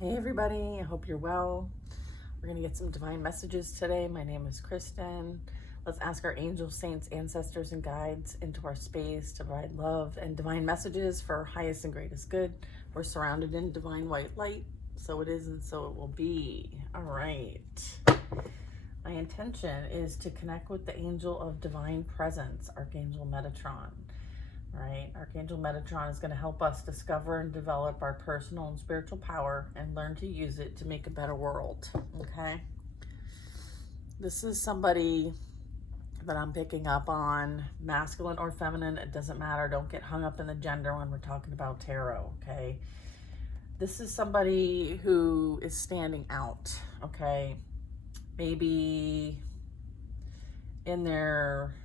Hey everybody, I hope you're well. We're going to get some divine messages today. My name is Kristen. Let's ask our angels, saints, ancestors, and guides into our space to provide love and divine messages for our highest and greatest good. We're surrounded in divine white light, so it is and so it will be. All right. My intention is to connect with the angel of divine presence, Archangel Metatron. Right? Archangel Metatron is going to help us discover and develop our personal and spiritual power and learn to use it to make a better world. Okay? This is somebody that I'm picking up on, masculine or feminine, it doesn't matter. Don't get hung up in the gender when we're talking about tarot, okay? This is somebody who is standing out, okay? Maybe in their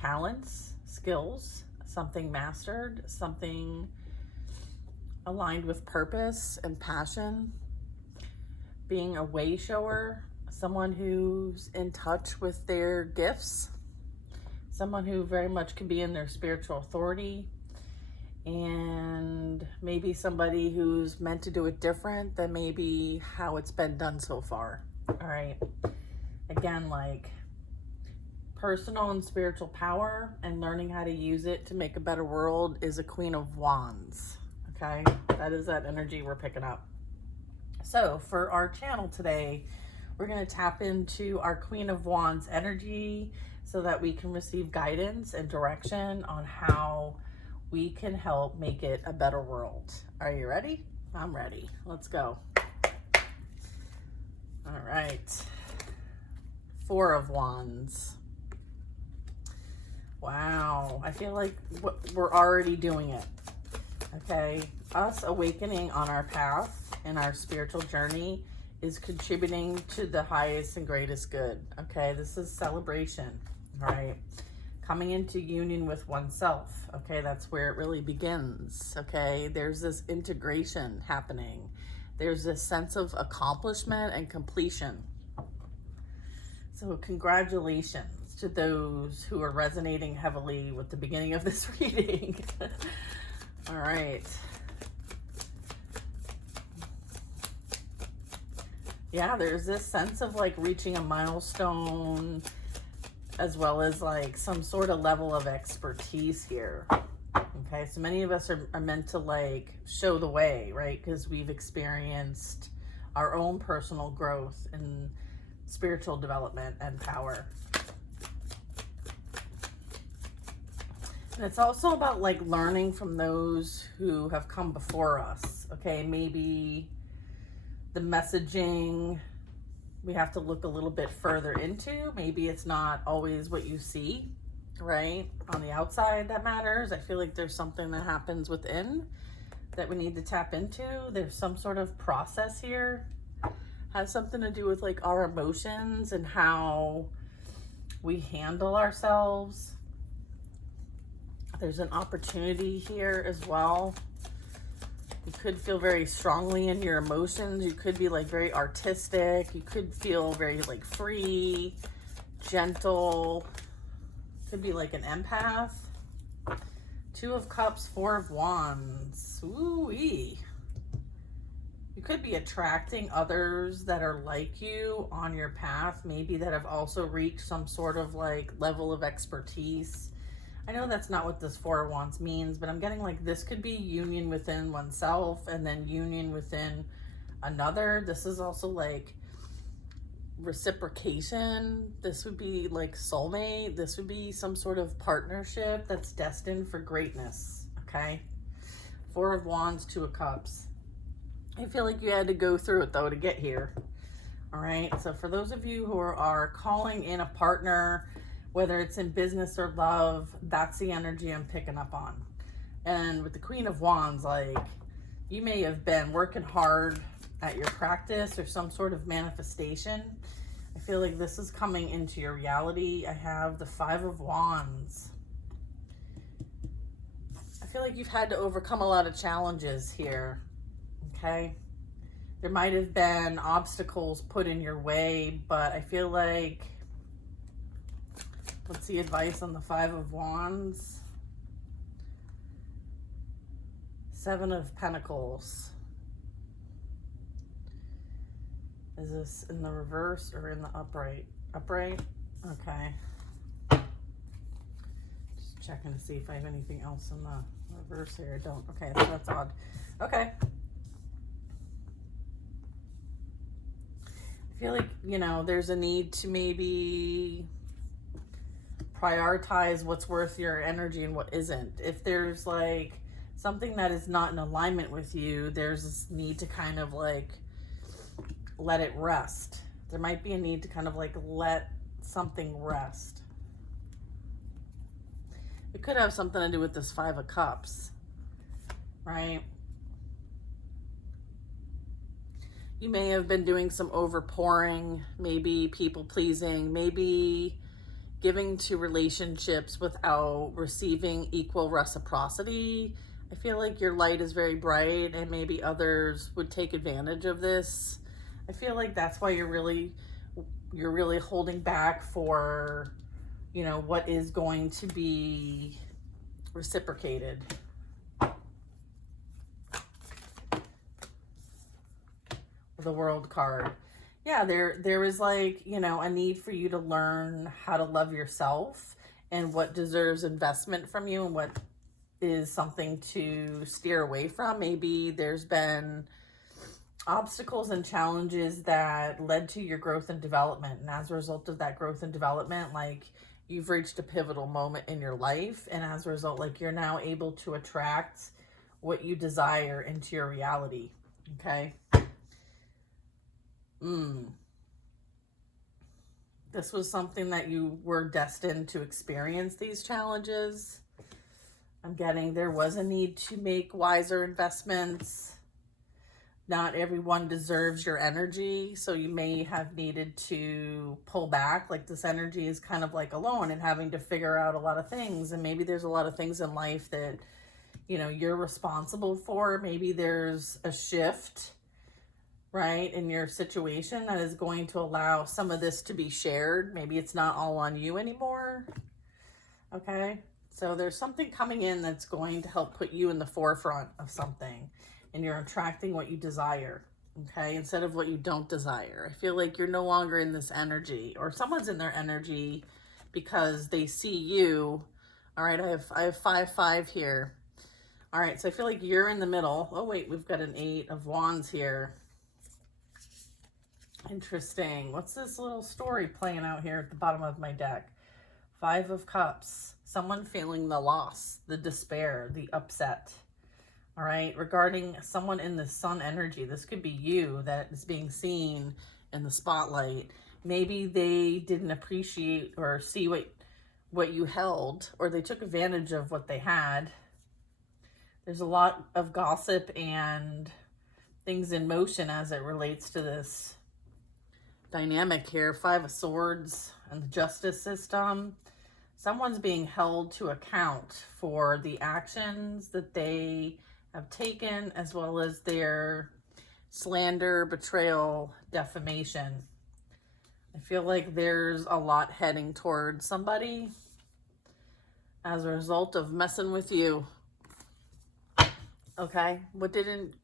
talents, skills, something mastered, something aligned with purpose and passion, being a way shower, someone who's in touch with their gifts, someone who very much can be in their spiritual authority, and maybe somebody who's meant to do it different than maybe how it's been done so far. All right. Again, like personal and spiritual power and learning how to use it to make a better world is a Queen of Wands. Okay, that is that energy we're picking up. So for our channel today, we're going to tap into our Queen of Wands energy so that we can receive guidance and direction on how we can help make it a better world. Are you ready? I'm ready. Let's go. All right. Four of Wands. Wow, I feel like we're already doing it, okay? Us awakening on our path and our spiritual journey is contributing to the highest and greatest good, okay? This is celebration, right? Coming into union with oneself, okay? That's where it really begins, okay? There's this integration happening. There's this sense of accomplishment and completion. So congratulations to those who are resonating heavily with the beginning of this reading. All right. Yeah, there's this sense of like reaching a milestone as well as like some sort of level of expertise here. Okay, so many of us are meant to like show the way, right? Because we've experienced our own personal growth and spiritual development and power. And it's also about like learning from those who have come before us. Okay, maybe the messaging we have to look a little bit further into. Maybe it's not always what you see, right? On the outside that matters. I feel like there's something that happens within that we need to tap into. There's some sort of process here. Has something to do with like our emotions and how we handle ourselves. There's an opportunity here as well. You could feel very strongly in your emotions. You could be like very artistic. You could feel very like free, gentle. Could be like an empath. Two of Cups, Four of Wands. Ooh-wee. You could be attracting others that are like you on your path, maybe that have also reached some sort of like level of expertise. I know that's not what this Four of Wands means, but I'm getting like this could be union within oneself and then union within another. This is also like reciprocation. This would be like soulmate. This would be some sort of partnership that's destined for greatness, okay? Four of Wands, Two of Cups. I feel like you had to go through it though to get here. All right, so for those of you who are calling in a partner, whether it's in business or love, that's the energy I'm picking up on. And with the Queen of Wands, like you may have been working hard at your practice or some sort of manifestation. I feel like this is coming into your reality. I have the Five of Wands. I feel like you've had to overcome a lot of challenges here, okay? There might have been obstacles put in your way, but I feel like, what's the advice on the Five of Wands? Seven of Pentacles. Is this in the reverse or in the upright? Upright? Okay. Just checking to see if I have anything else in the reverse here. I don't. Okay, so that's odd. Okay. I feel like, you know, there's a need to maybe prioritize what's worth your energy and what isn't. If there's like something that is not in alignment with you, there's this need to kind of like let it rest. There might be a need to kind of like let something rest. It could have something to do with this Five of Cups, right? You may have been doing some overpouring, maybe people pleasing, maybe giving to relationships without receiving equal reciprocity. I feel like your light is very bright and maybe others would take advantage of this. I feel like that's why you're really holding back for, you know, what is going to be reciprocated. The World card. Yeah, there is like, you know, a need for you to learn how to love yourself and what deserves investment from you and what is something to steer away from. Maybe there's been obstacles and challenges that led to your growth and development. And as a result of that growth and development, like you've reached a pivotal moment in your life. And as a result, like you're now able to attract what you desire into your reality. Okay. This was something that you were destined to experience, these challenges. I'm getting there was a need to make wiser investments. Not everyone deserves your energy, so you may have needed to pull back. Like this energy is kind of like alone and having to figure out a lot of things. And maybe there's a lot of things in life that, you know, you're responsible for. Maybe there's a shift, right, in your situation that is going to allow some of this to be shared. Maybe it's not all on you anymore. Okay. So there's something coming in that's going to help put you in the forefront of something, and you're attracting what you desire, okay, instead of what you don't desire. I feel like you're no longer in this energy, or someone's in their energy because they see you. All right, I have 5-5 here. All right, so I feel like you're in the middle. Oh wait, we've got an 8 of Wands here. Interesting. What's this little story playing out here at the bottom of my deck? 5 of Cups. Someone feeling the loss, the despair, the upset. All right. Regarding someone in the Sun energy, this could be you that is being seen in the spotlight. Maybe they didn't appreciate or see what you held, or they took advantage of what they had. There's a lot of gossip and things in motion as it relates to this dynamic here. 5 of Swords and the justice system. Someone's being held to account for the actions that they have taken, as well as their slander, betrayal, defamation. I feel like there's a lot heading towards somebody as a result of messing with you. Okay? What didn't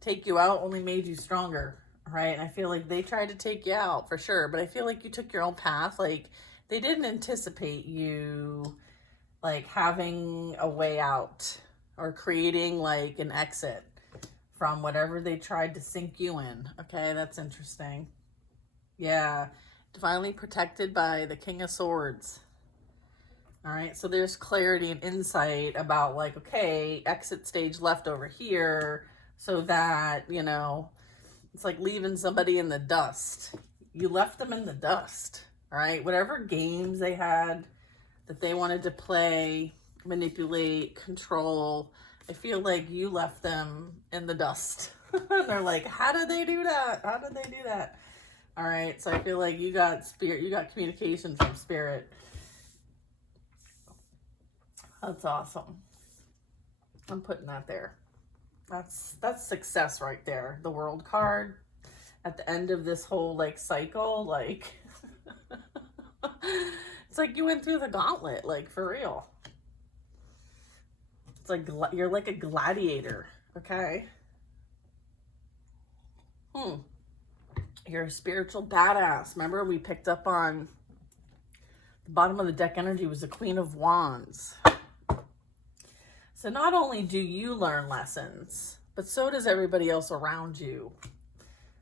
take you out only made you stronger. Right? And I feel like they tried to take you out for sure, but I feel like you took your own path. Like they didn't anticipate you like having a way out or creating like an exit from whatever they tried to sink you in. Okay, that's interesting. Yeah, divinely protected by the King of Swords. All right, so there's clarity and insight about like, okay, exit stage left over here so that, you know, it's like leaving somebody in the dust. You left them in the dust, all right? Whatever games they had that they wanted to play, manipulate, control, I feel like you left them in the dust. They're like, how did they do that? How did they do that? All right, so I feel like you got spirit, you got communication from spirit. That's awesome. I'm putting that there. That's success right there. The World card at the end of this whole like cycle, like it's like you went through the gauntlet, like for real. It's like you're like a gladiator, okay? You're a spiritual badass. Remember, we picked up on the bottom of the deck energy was the Queen of Wands. So not only do you learn lessons, but so does everybody else around you.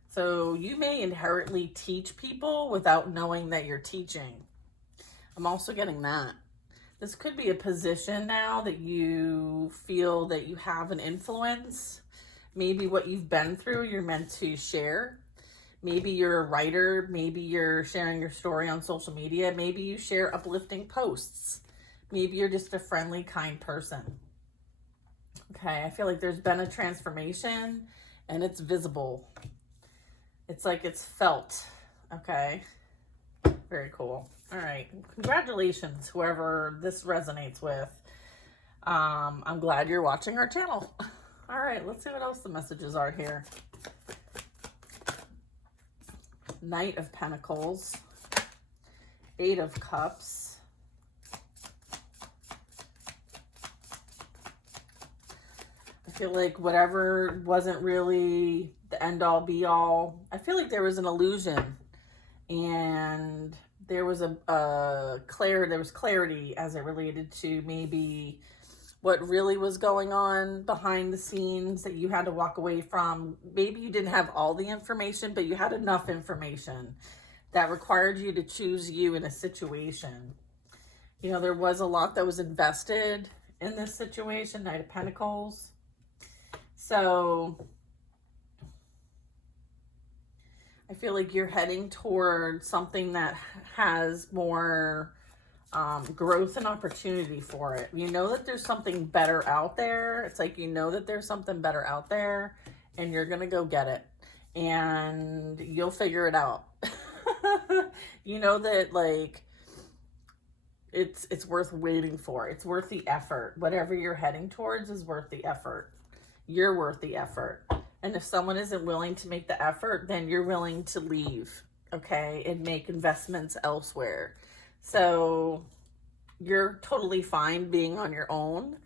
So you may inherently teach people without knowing that you're teaching. I'm also getting that. This could be a position now that you feel that you have an influence. Maybe what you've been through, you're meant to share. Maybe you're a writer. Maybe you're sharing your story on social media. Maybe you share uplifting posts. Maybe you're just a friendly, kind person. Okay, I feel like there's been a transformation and it's visible. It's like it's felt. Okay, very cool. All right, congratulations, whoever this resonates with. I'm glad you're watching our channel. All right, let's see what else the messages are here. Knight of Pentacles, Eight of Cups, I feel like whatever wasn't really the end all be all, I feel like there was an illusion and there was there was clarity as it related to maybe what really was going on behind the scenes that you had to walk away from. Maybe you didn't have all the information, but you had enough information that required you to choose you in a situation. You know, there was a lot that was invested in this situation, Knight of Pentacles. So I feel like you're heading toward something that has more growth and opportunity for it. You know that there's something better out there. It's like, you know that there's something better out there and you're going to go get it and you'll figure it out. You know that like it's worth waiting for. It's worth the effort. Whatever you're heading towards is worth the effort. You're worth the effort. And if someone isn't willing to make the effort, then you're willing to leave, okay, and make investments elsewhere. So you're totally fine being on your own.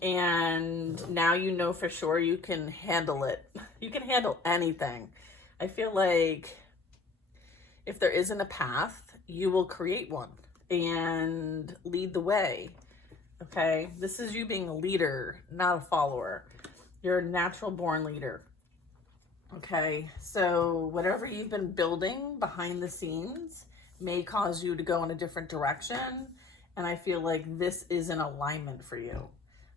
And now you know for sure you can handle it. You can handle anything. I feel like if there isn't a path, you will create one and lead the way, okay? This is you being a leader, not a follower. You're a natural born leader. Okay, so whatever you've been building behind the scenes may cause you to go in a different direction. And I feel like this is an alignment for you.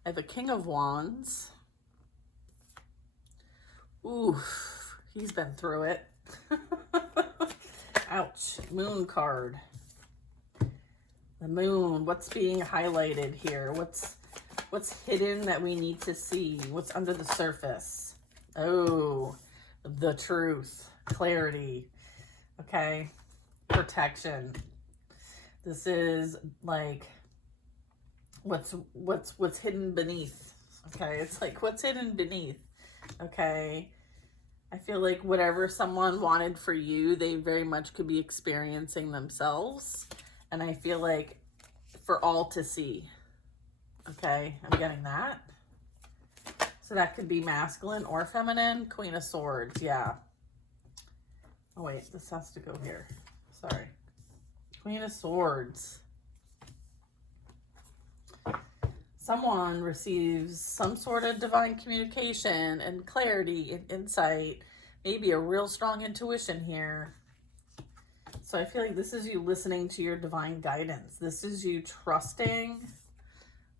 I have a King of Wands. Ooh, he's been through it. Ouch. Moon card. The moon. What's being highlighted here? What's hidden that we need to see? What's under the surface? Oh, the truth, clarity, okay, protection. This is like what's hidden beneath, okay? It's like what's hidden beneath, okay? I feel like whatever someone wanted for you, they very much could be experiencing themselves. And I feel like for all to see, okay? I'm getting that. So that could be masculine or feminine. Queen of Swords, yeah. Oh wait, this has to go here. Sorry. Queen of Swords. Someone receives some sort of divine communication and clarity and insight. Maybe a real strong intuition here. So I feel like this is you listening to your divine guidance. This is you trusting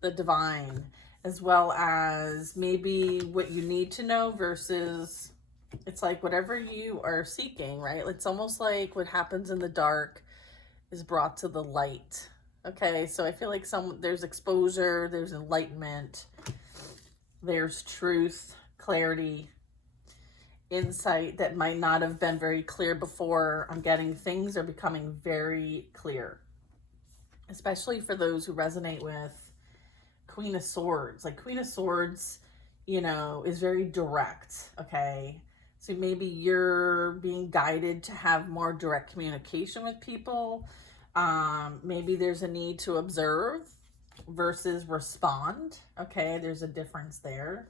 the divine, as well as maybe what you need to know versus it's like whatever you are seeking, right? It's almost like what happens in the dark is brought to the light. Okay, so I feel like there's exposure, there's enlightenment, there's truth, clarity, insight that might not have been very clear before. I'm getting things are becoming very clear, especially for those who resonate with Queen of Swords. Like Queen of Swords, you know, is very direct, okay? So maybe you're being guided to have more direct communication with people. Maybe there's a need to observe versus respond, okay? There's a difference there.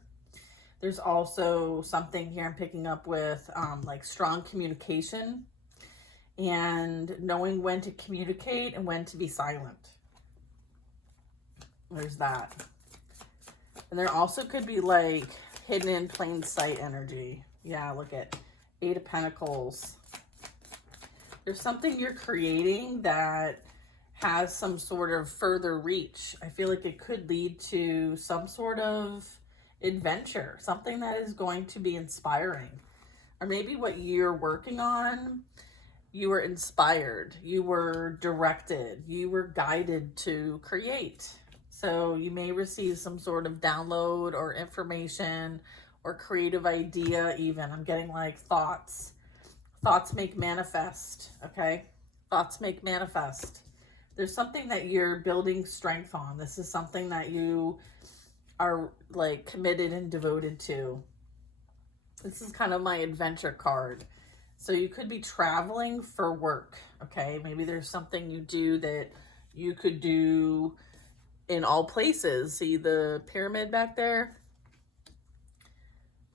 There's also something here I'm picking up with like strong communication and knowing when to communicate and when to be silent. There's that. And there also could be like hidden in plain sight energy. Yeah, look at 8 of Pentacles. There's something you're creating that has some sort of further reach. I feel like it could lead to some sort of adventure, something that is going to be inspiring. Or maybe what you're working on, you were inspired, you were directed, you were guided to create. So you may receive some sort of download or information or creative idea even. I'm getting like thoughts. Thoughts make manifest, okay? Thoughts make manifest. There's something that you're building strength on. This is something that you are like committed and devoted to. This is kind of my adventure card. So you could be traveling for work, okay? Maybe there's something you do that you could do in all places. See the pyramid back there?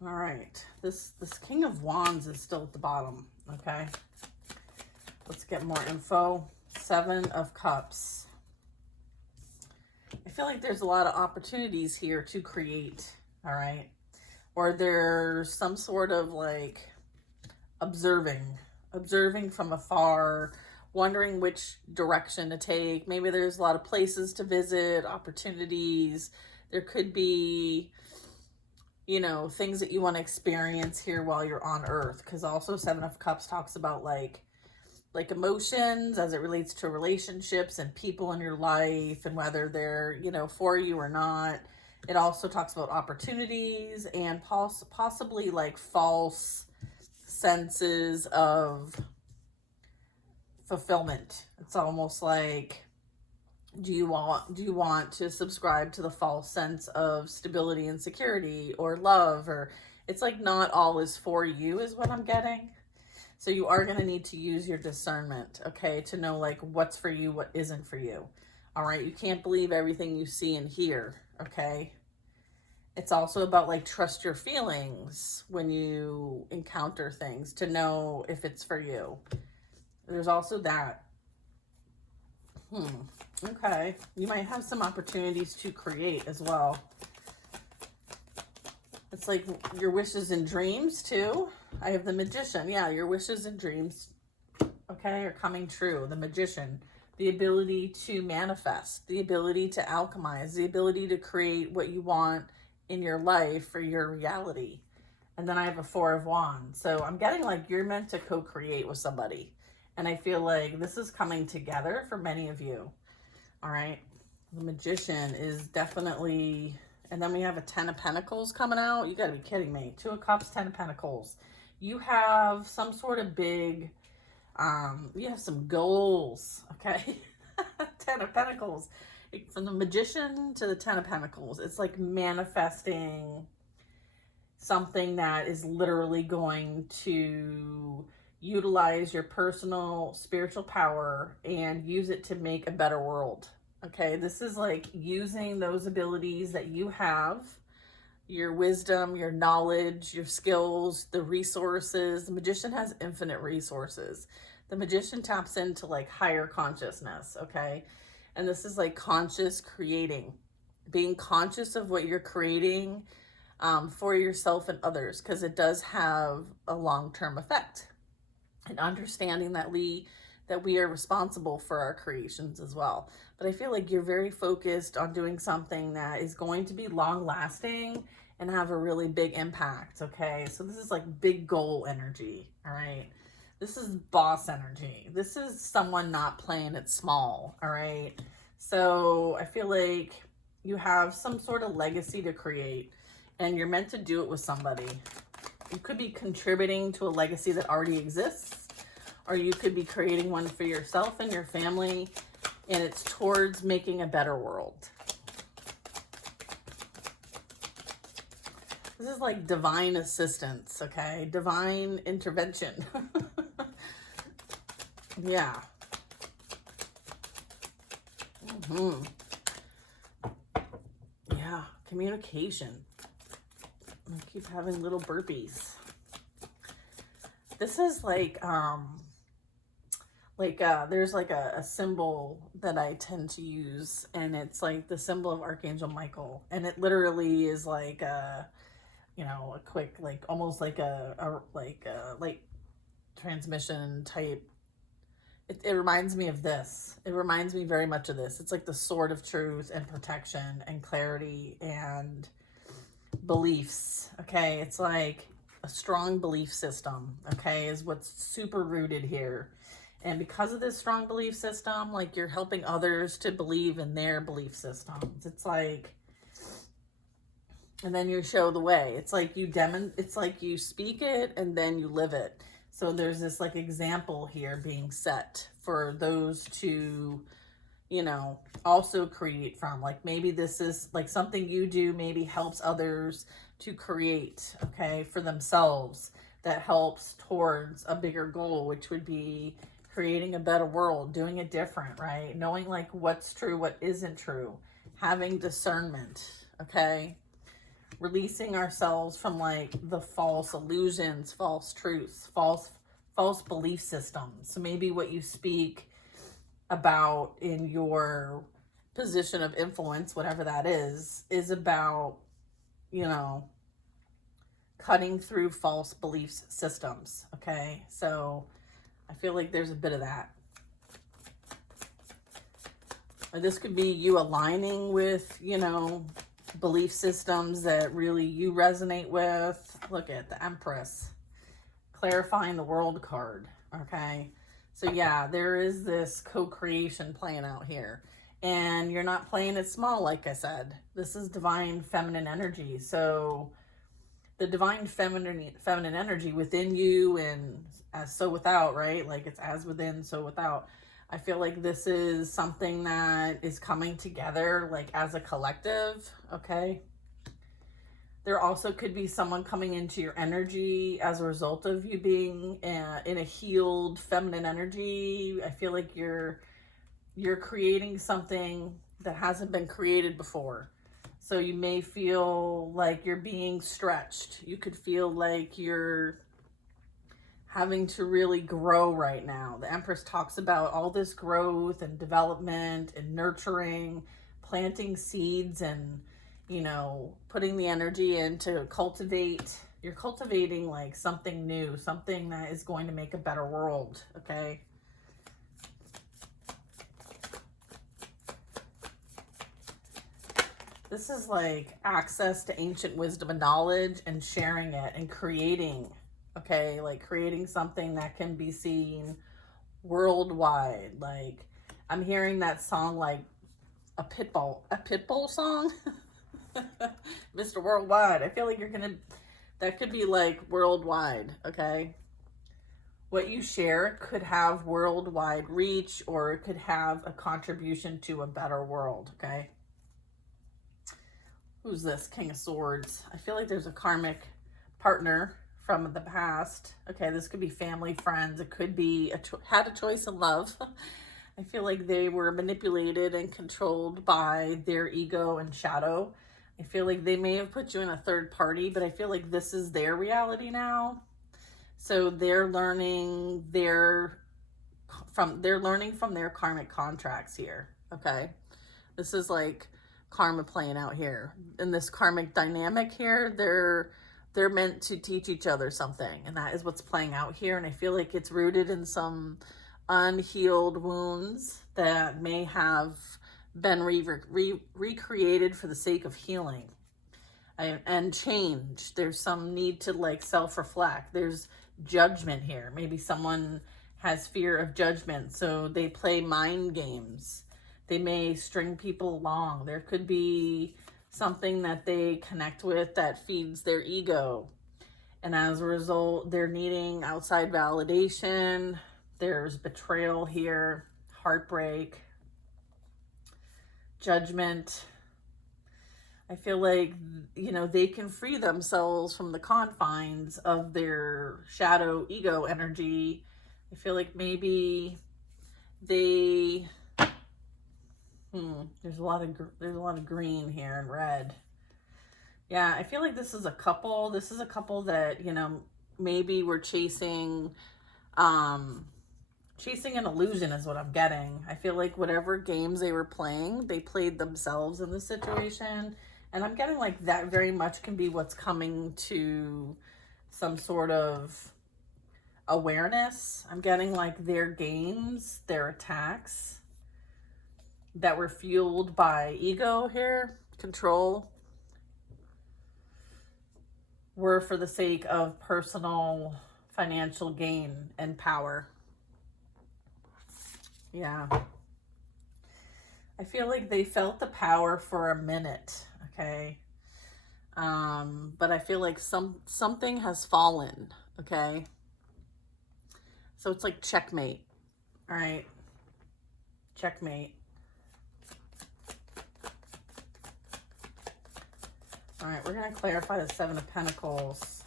All right, this King of Wands is still at the bottom, okay? Let's get more info. 7 of Cups. I feel like there's a lot of opportunities here to create, all right? Or there's some sort of like observing from afar, wondering which direction to take. Maybe there's a lot of places to visit, opportunities. There could be, you know, things that you want to experience here while you're on Earth. Because also 7 of Cups talks about like emotions as it relates to relationships and people in your life and whether they're, you know, for you or not. It also talks about opportunities and possibly like false senses of fulfillment. It's almost like, do you want to subscribe to the false sense of stability and security or love? Or it's like not all is for you is what I'm getting. So you are going to need to use your discernment, okay, to know like what's for you, what isn't for you. All right, you can't believe everything you see and hear, okay? It's also about like trust your feelings when you encounter things to know if it's for you. There's also that. Okay, you might have some opportunities to create as well. It's like your wishes and dreams too. I have the Magician. Yeah, your wishes and dreams, okay, are coming true. The Magician, the ability to manifest, the ability to alchemize, the ability to create what you want in your life for your reality. And then I have a 4 of Wands. So I'm getting like you're meant to co-create with somebody. And I feel like this is coming together for many of you. All right. The Magician is definitely, and then we have a 10 of Pentacles coming out. You got to be kidding me. 2 of Cups, 10 of Pentacles. You have some sort of big, you have some goals, okay? 10 of Pentacles. From the Magician to the 10 of Pentacles, it's like manifesting something that is literally going to utilize your personal spiritual power and use it to make a better world. Okay, this is like using those abilities that you have, your wisdom, your knowledge, your skills, the resources. The Magician has infinite resources. The Magician taps into like higher consciousness, okay? And this is like conscious creating, being conscious of what you're creating for yourself and others, because it does have a long-term effect. And understanding that we are responsible for our creations as well. But I feel like you're very focused on doing something that is going to be long-lasting and have a really big impact, okay? So this is like big goal energy, all right? This is boss energy. This is someone not playing it small, all right? So I feel like you have some sort of legacy to create, and you're meant to do it with somebody. You could be contributing to a legacy that already exists, or you could be creating one for yourself and your family, and it's towards making a better world. This is like divine assistance, okay? Divine intervention. Yeah. Yeah, communication. I keep having little burpees. This is like there's like a symbol that I tend to use, and it's like the symbol of Archangel Michael, and it literally is like a quick, like almost like a light transmission type. It reminds me of this. It reminds me very much of this. It's like the sword of truth and protection and clarity and beliefs. Okay, it's like a strong belief system. Okay, is what's super rooted here. And because of this strong belief system, like you're helping others to believe in their belief systems. It's like, and then you show the way. It's like it's like you speak it and then you live it. So there's this like example here being set for those to, also create from. Like maybe this is like something you do maybe helps others to create, okay, for themselves, that helps towards a bigger goal, which would be creating a better world, doing it different, right? Knowing like what's true, what isn't true, having discernment, okay? Releasing ourselves from like the false illusions, false truths, false belief systems. So maybe what you speak about in your position of influence, whatever that is about, cutting through false belief systems, okay? So I feel like there's a bit of that. Or this could be you aligning with, belief systems that really you resonate with. Look at the Empress. Clarifying the World card, okay? So yeah, there is this co-creation playing out here. And you're not playing it small, like I said. This is divine feminine energy. So the divine feminine energy within you and as so without, right? Like it's as within, so without. I feel like this is something that is coming together like as a collective, okay? There also could be someone coming into your energy as a result of you being in a healed feminine energy. I feel like you're creating something that hasn't been created before. So you may feel like you're being stretched. You could feel like you're having to really grow right now. The Empress talks about all this growth and development and nurturing, planting seeds and, putting the energy in to cultivate. You're cultivating like something new, something that is going to make a better world, okay? This is like access to ancient wisdom and knowledge and sharing it and creating, okay? Like creating something that can be seen worldwide. Like I'm hearing that song like a Pitbull song. Mr. Worldwide. I feel like that could be like worldwide, okay? What you share could have worldwide reach, or it could have a contribution to a better world, okay? Who's this? King of Swords. I feel like there's a karmic partner from the past. Okay, this could be family, friends. It could be had a choice in love. I feel like they were manipulated and controlled by their ego and shadow. I feel like they may have put you in a third party, but I feel like this is their reality now. So they're learning from their karmic contracts here. Okay, this is like karma playing out here. In this karmic dynamic here, they're meant to teach each other something, and that is what's playing out here. And I feel like it's rooted in some unhealed wounds that may have been recreated for the sake of healing and change. There's some need to like self-reflect. There's judgment here. Maybe someone has fear of judgment, so they play mind games. They may string people along. There could be something that they connect with that feeds their ego. And as a result, they're needing outside validation. There's betrayal here, heartbreak, judgment. I feel like, they can free themselves from the confines of their shadow ego energy. I feel like maybe they... there's a lot of green here and red. Yeah, I feel like this is a couple. This is a couple that, maybe were chasing an illusion is what I'm getting. I feel like whatever games they were playing, they played themselves in the situation. And I'm getting like that very much can be what's coming to some sort of awareness. I'm getting like their games, their attacks that were fueled by ego here, control, were for the sake of personal financial gain and power. Yeah. I feel like they felt the power for a minute, okay? But I feel like something has fallen, okay? So it's like checkmate. All right. Checkmate. All right, we're going to clarify the Seven of Pentacles.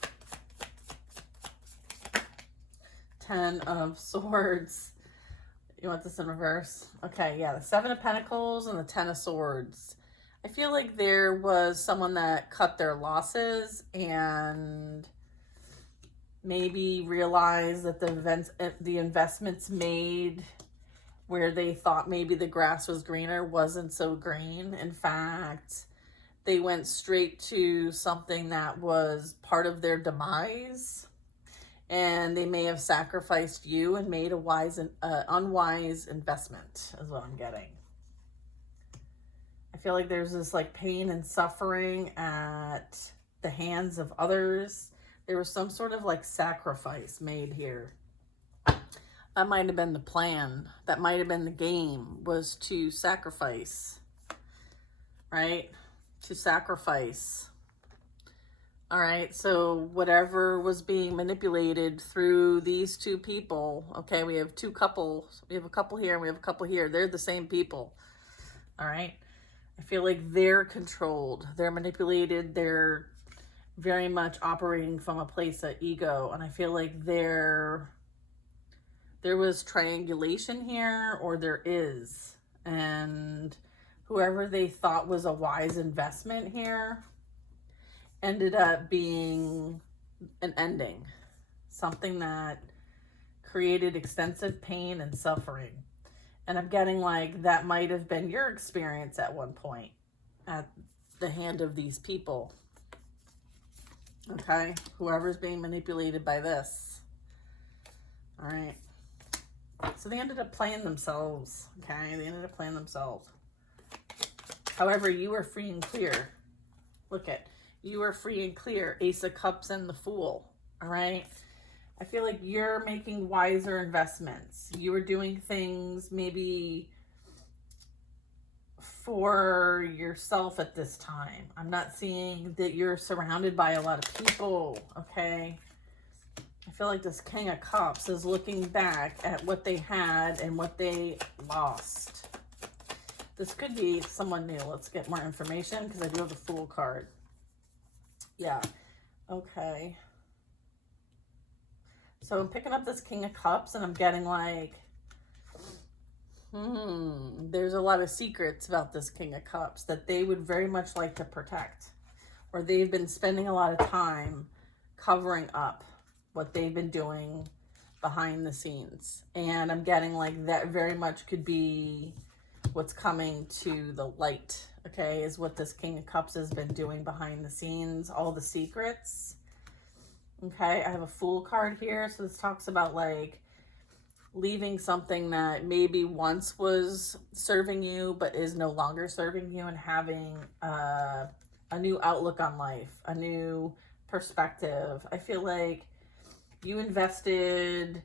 10 of Swords. You want this in reverse? Okay, yeah, the Seven of Pentacles and the 10 of Swords. I feel like there was someone that cut their losses and maybe realized that the investments made where they thought maybe the grass was greener wasn't so green. In fact, they went straight to something that was part of their demise, and they may have sacrificed you and made a unwise investment is what I'm getting. I feel like there's this like pain and suffering at the hands of others. There was some sort of like sacrifice made here. That might have been the plan. That might have been the game, was to sacrifice, right? To sacrifice. All right, so whatever was being manipulated through these two people, okay, we have two couples. We have a couple here and we have a couple here. They're the same people, all right? I feel like they're controlled. They're manipulated. They're very much operating from a place of ego. And I feel like there was triangulation here, or there is. And whoever they thought was a wise investment here ended up being an ending. Something that created extensive pain and suffering. And I'm getting like that might have been your experience at one point at the hand of these people. Okay? Whoever's being manipulated by this. All right. So they ended up playing themselves. Okay? They ended up playing themselves. However, you were free and clear. Look at, you were free and clear. Ace of Cups and the Fool. All right? I feel like you're making wiser investments. You were doing things maybe for yourself at this time. I'm not seeing that you're surrounded by a lot of people, okay? I feel like this King of Cups is looking back at what they had and what they lost. This could be someone new. Let's get more information because I do have the Fool card. Yeah, okay. So I'm picking up this King of Cups and I'm getting like, there's a lot of secrets about this King of Cups that they would very much like to protect. Or they've been spending a lot of time covering up what they've been doing behind the scenes. And I'm getting like that very much could be what's coming to the light, okay, is what this King of Cups has been doing behind the scenes, all the secrets. Okay, I have a Fool card here. So this talks about like leaving something that maybe once was serving you but is no longer serving you, and having a new outlook on life, a new perspective. I feel like you invested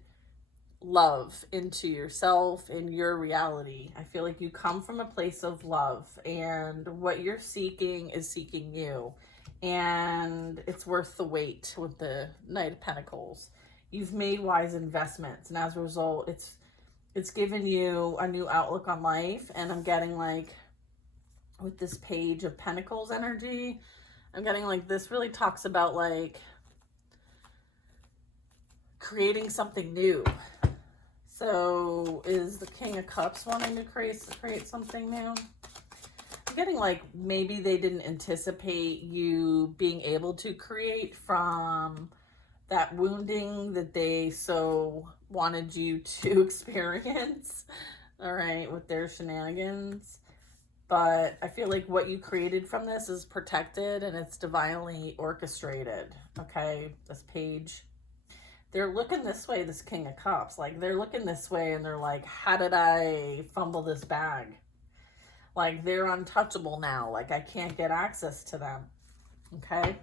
love into yourself and your reality. I feel like you come from a place of love, and what you're seeking is seeking you. And it's worth the wait with the Knight of Pentacles. You've made wise investments, and as a result, it's given you a new outlook on life. And I'm getting like, with this Page of Pentacles energy, I'm getting like this really talks about like creating something new. So is the King of Cups wanting to create something new? I'm getting like maybe they didn't anticipate you being able to create from that wounding that they so wanted you to experience, all right, with their shenanigans. But I feel like what you created from this is protected and it's divinely orchestrated, okay? This page. They're looking this way, this King of Cups. Like, they're looking this way and they're like, how did I fumble this bag? Like, they're untouchable now. Like, I can't get access to them, okay?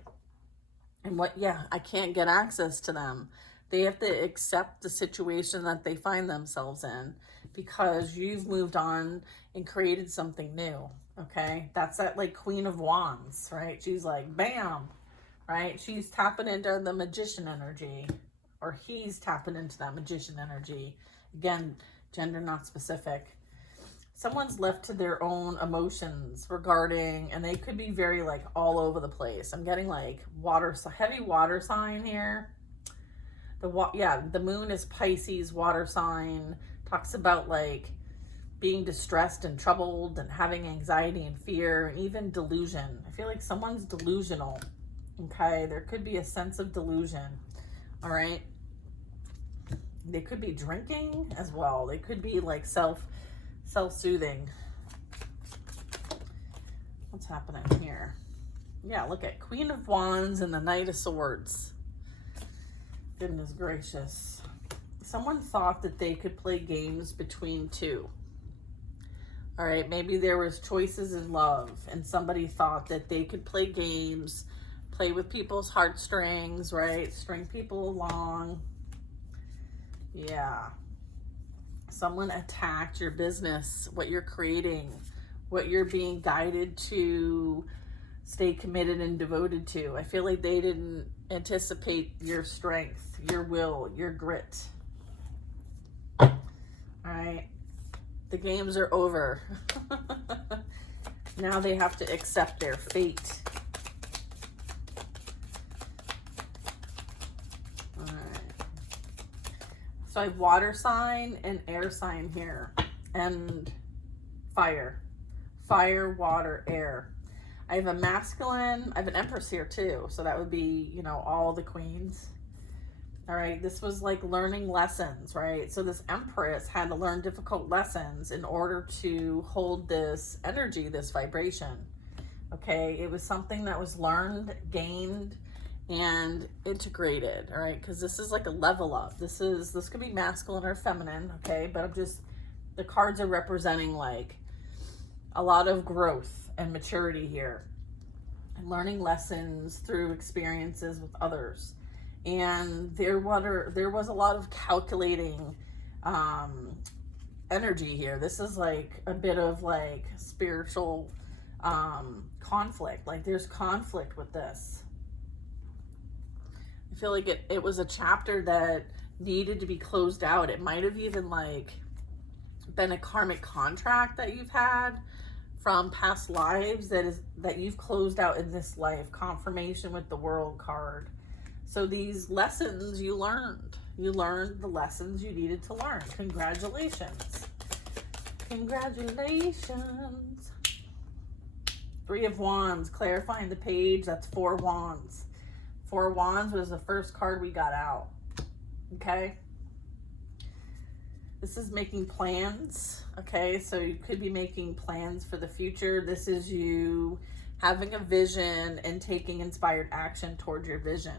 And what, yeah, I can't get access to them. They have to accept the situation that they find themselves in because you've moved on and created something new, okay? That's that, like, Queen of Wands, right? She's like, bam, right? She's tapping into the magician energy, or he's tapping into that magician energy. Again, gender not specific. Someone's left to their own emotions regarding, and they could be very like all over the place. I'm getting like heavy water sign here. The moon is Pisces, water sign, talks about like being distressed and troubled and having anxiety and fear and even delusion. I feel like someone's delusional. Okay, there could be a sense of delusion. All right. They could be drinking as well. They could be like self-soothing. What's happening here? Yeah, look at Queen of Wands and the Knight of Swords. Goodness gracious. Someone thought that they could play games between two. All right, maybe there was choices in love and somebody thought that they could play games, play with people's heartstrings, right? String people along. Yeah. Someone attacked your business, what you're creating, what you're being guided to stay committed and devoted to. I feel like they didn't anticipate your strength, your will, your grit. All right. The games are over. Now they have to accept their fate. All right. So I have water sign and air sign here, and fire. Fire, water, air. I have a masculine, I have an empress here too. So that would be, you know, all the queens. All right, this was like learning lessons, right? So this empress had to learn difficult lessons in order to hold this energy, this vibration. Okay, it was something that was learned, gained, and integrated, all right? Because this is like a level up. This could be masculine or feminine, okay? But the cards are representing like a lot of growth and maturity here. And learning lessons through experiences with others. And there was a lot of calculating energy here. This is like a bit of like spiritual conflict. Like there's conflict with this. I feel like it was a chapter that needed to be closed out. It might have even like been a karmic contract that you've had from past lives that you've closed out in this life. Confirmation with the World card. So these lessons you learned the lessons you needed to learn. Congratulations. Congratulations. 3 of Wands, clarifying the page. That's 4 Wands. 4 Wands was the first card we got out. Okay. This is making plans. Okay. So you could be making plans for the future. This is you having a vision and taking inspired action towards your vision.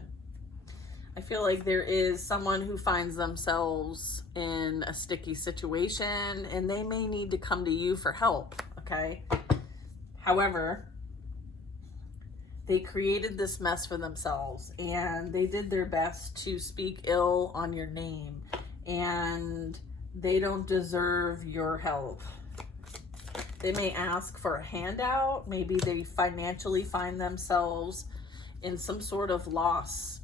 I feel like there is someone who finds themselves in a sticky situation and they may need to come to you for help, okay? However, they created this mess for themselves and they did their best to speak ill on your name and they don't deserve your help. They may ask for a handout. Maybe they financially find themselves in some sort of loss.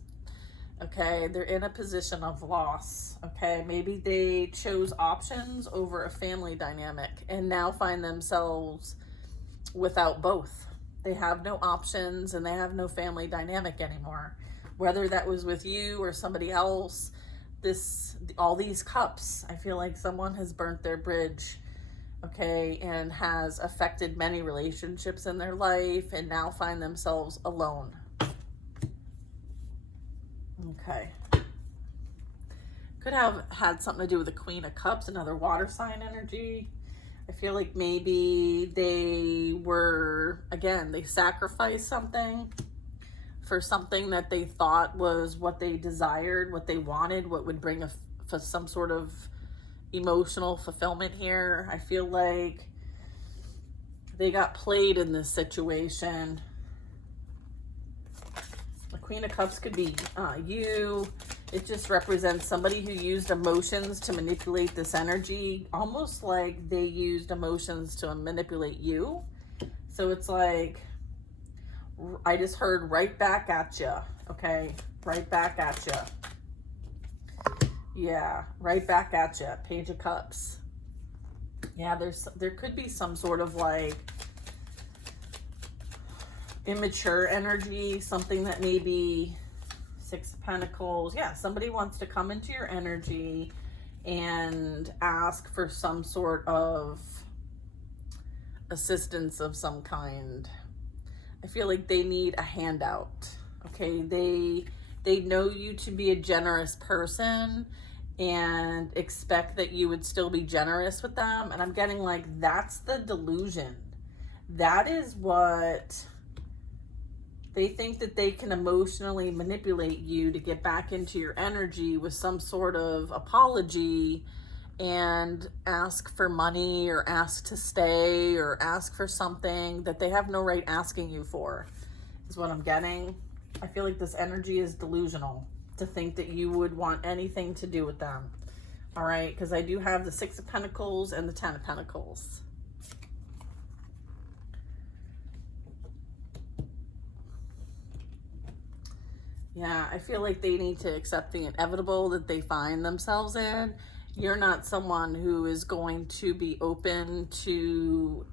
Okay, they're in a position of loss. Okay, maybe they chose options over a family dynamic and now find themselves without both. They have no options and they have no family dynamic anymore. Whether that was with you or somebody else, all these cups, I feel like someone has burnt their bridge okay, and has affected many relationships in their life and now find themselves alone. Okay. Could have had something to do with the Queen of Cups, another water sign energy. I feel like maybe they were, again, they sacrificed something for something that they thought was what they desired, what they wanted, what would bring for some sort of emotional fulfillment here. I feel like they got played in this situation. The Queen of Cups could be you. It just represents somebody who used emotions to manipulate this energy, almost like they used emotions to manipulate you. So it's like, I just heard right back at you, okay? Right back at you. Yeah, right back at you. Page of Cups. Yeah, there could be some sort of like immature energy, something that maybe Six of Pentacles. Yeah, somebody wants to come into your energy and ask for some sort of assistance of some kind. I feel like they need a handout. Okay, they know you to be a generous person and expect that you would still be generous with them. And I'm getting like, that's the delusion. That is what they think, that they can emotionally manipulate you to get back into your energy with some sort of apology and ask for money or ask to stay or ask for something that they have no right asking you for, is what I'm getting. I feel like this energy is delusional to think that you would want anything to do with them. All right, because I do have the Six of Pentacles and the Ten of Pentacles. Yeah, I feel like they need to accept the inevitable that they find themselves in. You're not someone who is going to be open to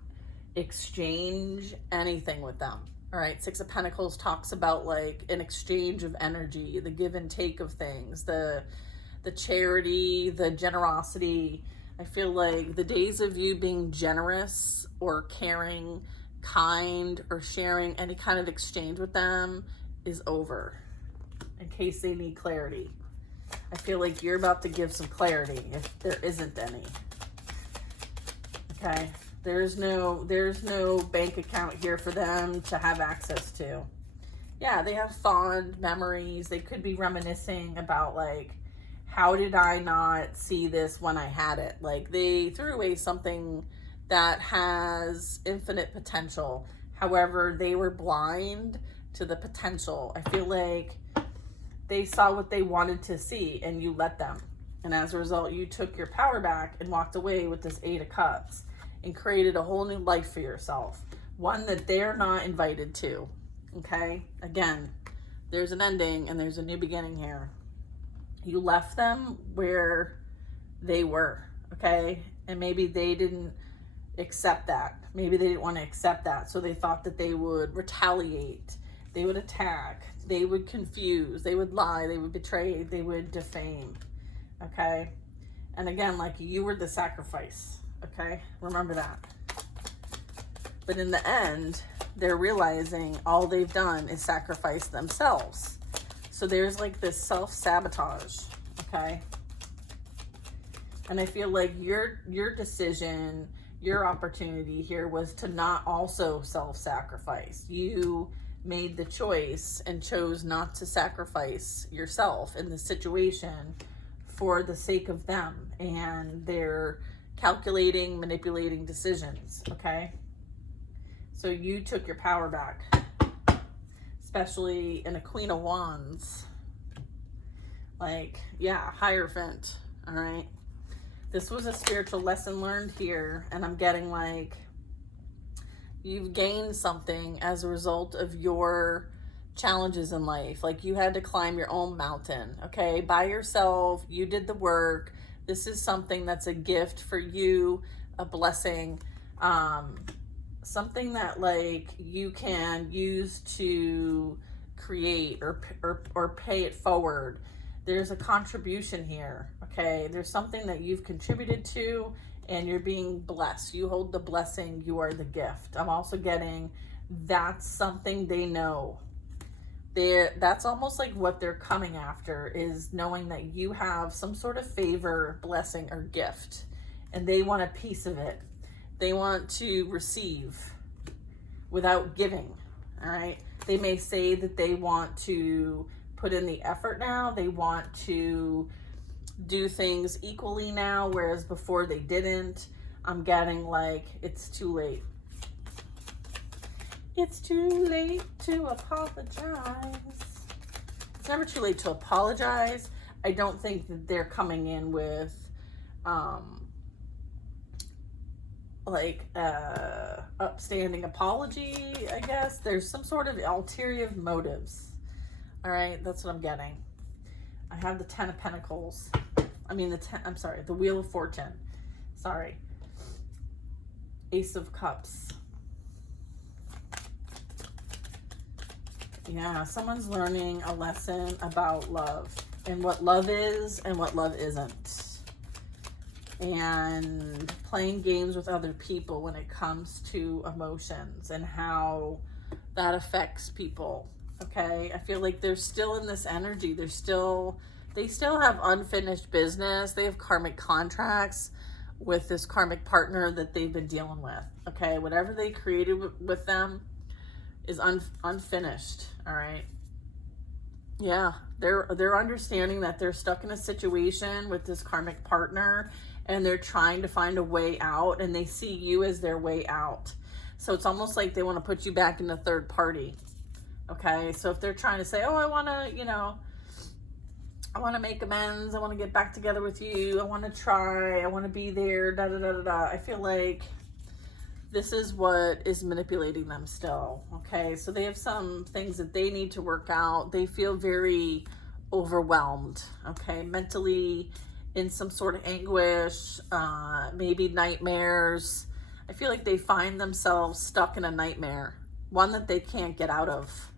exchange anything with them. All right, Six of Pentacles talks about like an exchange of energy, the give and take of things, the charity, the generosity. I feel like the days of you being generous or caring, kind, or sharing any kind of exchange with them is over, in case they need clarity. I feel like you're about to give some clarity if there isn't any. Okay, there's no bank account here for them to have access to. Yeah, they have fond memories. They could be reminiscing about like, how did I not see this when I had it? Like they threw away something that has infinite potential. However, they were blind to the potential. I feel like they saw what they wanted to see and you let them. And as a result, you took your power back and walked away with this Eight of Cups and created a whole new life for yourself. One that they're not invited to, okay? Again, there's an ending and there's a new beginning here. You left them where they were, okay? And maybe they didn't accept that. Maybe they didn't want to accept that. So they thought that they would retaliate. They would attack. They would confuse. They would lie. They would betray. They would defame, okay? And again, like you were the sacrifice, okay? Remember that. But in the end, they're realizing all they've done is sacrifice themselves. So there's like this self-sabotage, okay? And I feel like your decision, your opportunity here was to not also self-sacrifice. You made the choice and chose not to sacrifice yourself in this situation for the sake of them and their calculating, manipulating decisions, okay? So you took your power back, especially in a Queen of Wands. Like, yeah, Hierophant, all right? This was a spiritual lesson learned here, and I'm getting like, you've gained something as a result of your challenges in life. Like you had to climb your own mountain, okay? By yourself, you did the work. This is something that's a gift for you, a blessing, something that like you can use to create or pay it forward. There's a contribution here, okay? There's something that you've contributed to and you're being blessed. You hold the blessing, you are the gift. I'm also getting that's something they know. That's almost like what they're coming after, is knowing that you have some sort of favor, blessing, or gift, and they want a piece of it. They want to receive without giving. All right. They may say that they want to put in the effort now. They want to do things equally now, whereas before they didn't. I'm getting like it's too late. It's too late to apologize. It's never too late to apologize. I don't think that they're coming in with upstanding apology, I guess. There's some sort of ulterior motives. All right, that's what I'm getting. I have the 10 of Pentacles. The Wheel of Fortune. Sorry. Ace of Cups. Yeah, someone's learning a lesson about love and what love is and what love isn't. And playing games with other people when it comes to emotions and how that affects people. Okay, I feel like they're still in this energy. They still have unfinished business. They have karmic contracts with this karmic partner that they've been dealing with. Okay, whatever they created with them is unfinished. All right. Yeah, they're understanding that they're stuck in a situation with this karmic partner, and they're trying to find a way out, and they see you as their way out. So it's almost like they want to put you back in the third party. Okay, so if they're trying to say, oh, I want to make amends, I want to get back together with you, I want to try, I want to be there, da da da da da. I feel like this is what is manipulating them still. Okay, so they have some things that they need to work out. They feel very overwhelmed, okay, mentally in some sort of anguish, maybe nightmares. I feel like they find themselves stuck in a nightmare, one that they can't get out of.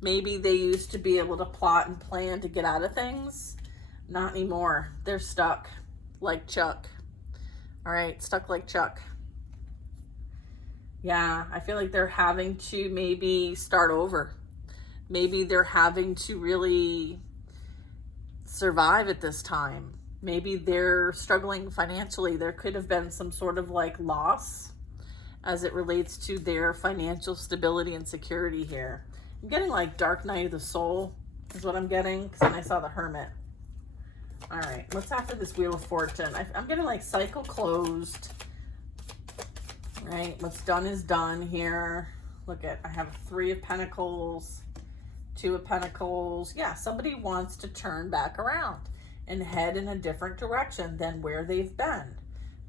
Maybe they used to be able to plot and plan to get out of things. Not anymore. They're stuck like Chuck. All right, stuck like Chuck. Yeah, I feel like they're having to maybe start over. Maybe they're having to really survive at this time. Maybe they're struggling financially. There could have been some sort of like loss as it relates to their financial stability and security here. I'm getting like Dark Night of the Soul is what I'm getting, because then I saw the Hermit. All right, what's after this Wheel of Fortune? I'm getting like cycle closed. Right, what's done is done here. Look at, I have 3 of Pentacles, 2 of Pentacles. Yeah, somebody wants to turn back around and head in a different direction than where they've been.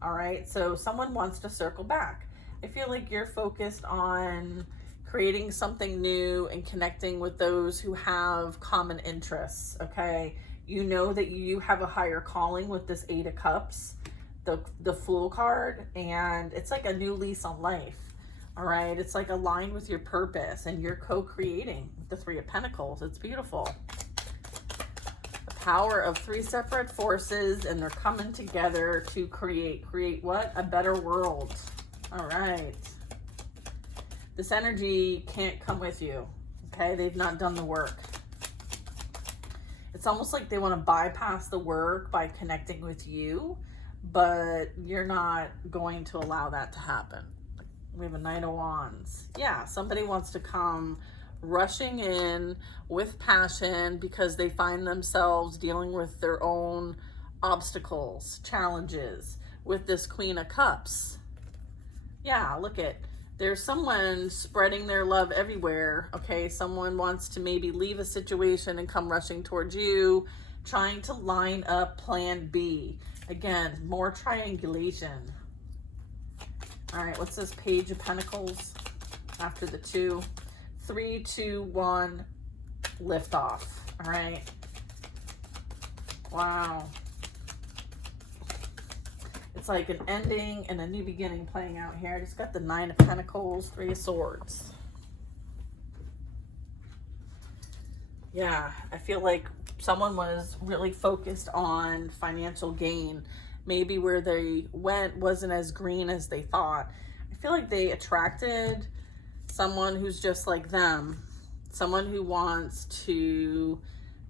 All right, so someone wants to circle back. I feel like you're focused on creating something new and connecting with those who have common interests, okay? You know that you have a higher calling with this 8 of Cups, the Fool card, and it's like a new lease on life, all right? It's like aligned with your purpose, and you're co-creating the 3 of Pentacles. It's beautiful. The power of 3 separate forces, and they're coming together to create what? A better world. All right. This energy can't come with you, okay? They've not done the work. It's almost like they want to bypass the work by connecting with you, but you're not going to allow that to happen. We have a Knight of Wands. Yeah, somebody wants to come rushing in with passion because they find themselves dealing with their own obstacles, challenges with this Queen of Cups. Yeah, look at, there's someone spreading their love everywhere, okay? Someone wants to maybe leave a situation and come rushing towards you, trying to line up plan B. Again, more triangulation. All right, what's this Page of Pentacles after the 2? 3, 2, 1, lift off. All right. Wow. It's like an ending and a new beginning playing out here. I just got the 9 of Pentacles, 3 of Swords. Yeah, I feel like someone was really focused on financial gain maybe where they went wasn't as green as they thought. I feel like they attracted someone who's just like them, someone who wants to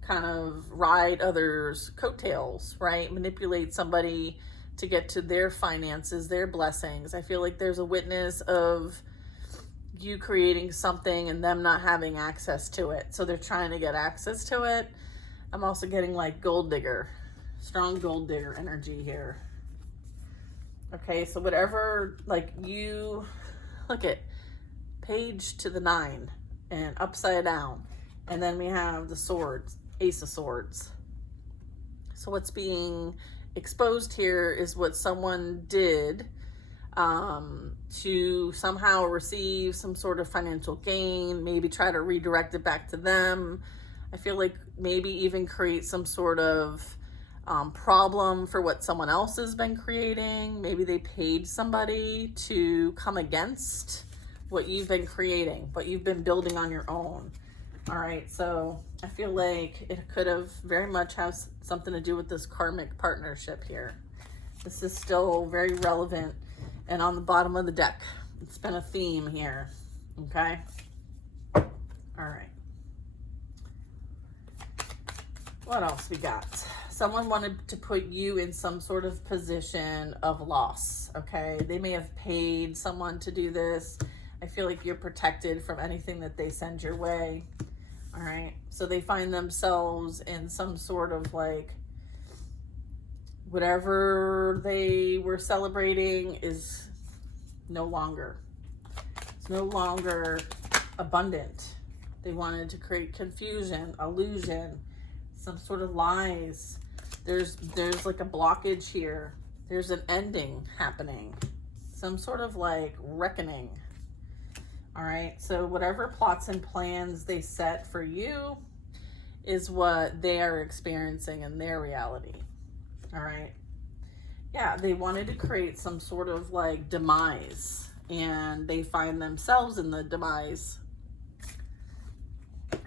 kind of ride others' coattails, right? Manipulate somebody to get to their finances, their blessings. I feel like there's a witness of you creating something and them not having access to it. So they're trying to get access to it. I'm also getting like gold digger, strong gold digger energy here. Okay, so whatever, like you, look at page to the 9 and upside down. And then we have the swords, Ace of Swords. So what's being exposed here is what someone did to somehow receive some sort of financial gain, maybe try to redirect it back to them. I feel like maybe even create some sort of problem for what someone else has been creating. Maybe they paid somebody to come against what you've been creating, what you've been building on your own. All right, so I feel like it could have very much has something to do with this karmic partnership here. This is still very relevant and on the bottom of the deck. It's been a theme here, okay? All right. What else we got? Someone wanted to put you in some sort of position of loss, okay? They may have paid someone to do this. I feel like you're protected from anything that they send your way. All right. So they find themselves in some sort of like, whatever they were celebrating is no longer. It's no longer abundant. They wanted to create confusion, illusion, some sort of lies. There's like a blockage here. There's an ending happening. Some sort of like reckoning. All right, so whatever plots and plans they set for you is what they are experiencing in their reality. All right. Yeah, they wanted to create some sort of like demise, and they find themselves in the demise.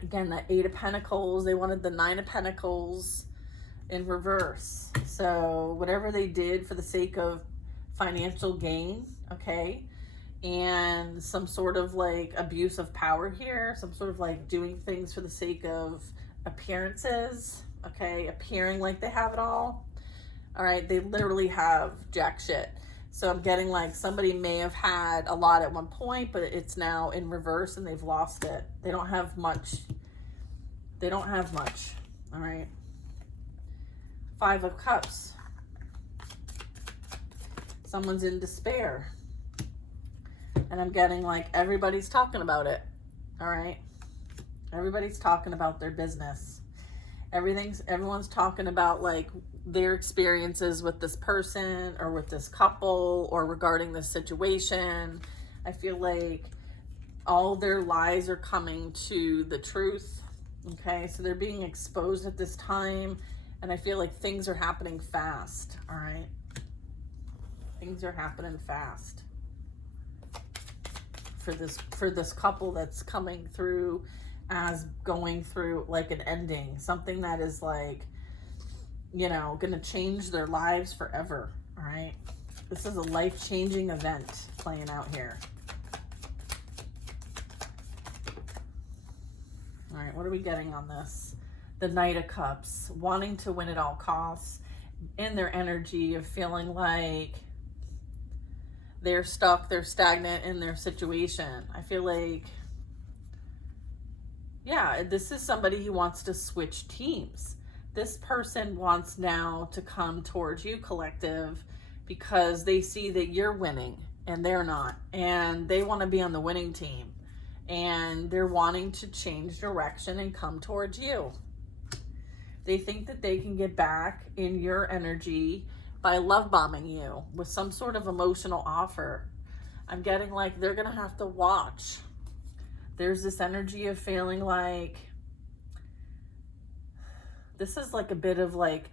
Again, that 8 of Pentacles, they wanted the 9 of Pentacles in reverse. So whatever they did for the sake of financial gain, okay, and some sort of like abuse of power here, some sort of like doing things for the sake of appearances, okay, appearing like they have it all. All right, they literally have jack shit. So I'm getting like somebody may have had a lot at one point, but it's now in reverse and they've lost it. They don't have much. They don't have much. All right. 5 of Cups. Someone's in despair. And I'm getting like everybody's talking about it. All right. Everybody's talking about their business. Everyone's talking about like their experiences with this person or with this couple or regarding this situation. I feel like all their lies are coming to the truth. Okay, so they're being exposed at this time, and I feel like things are happening fast. All right, things are happening fast for this couple that's coming through as going through like an ending, something that is like, you know, gonna change their lives forever. All right, this is a life-changing event playing out here. All right, what are we getting on this? The Knight of Cups, wanting to win at all costs, in their energy of feeling like they're stuck, they're stagnant in their situation. I feel like, yeah, this is somebody who wants to switch teams. This person wants now to come towards you, collective, because they see that you're winning and they're not. And they want to be on the winning team. And they're wanting to change direction and come towards you. They think that they can get back in your energy by love bombing you with some sort of emotional offer. I'm getting like they're going to have to watch. There's this energy of feeling like this is like a bit of like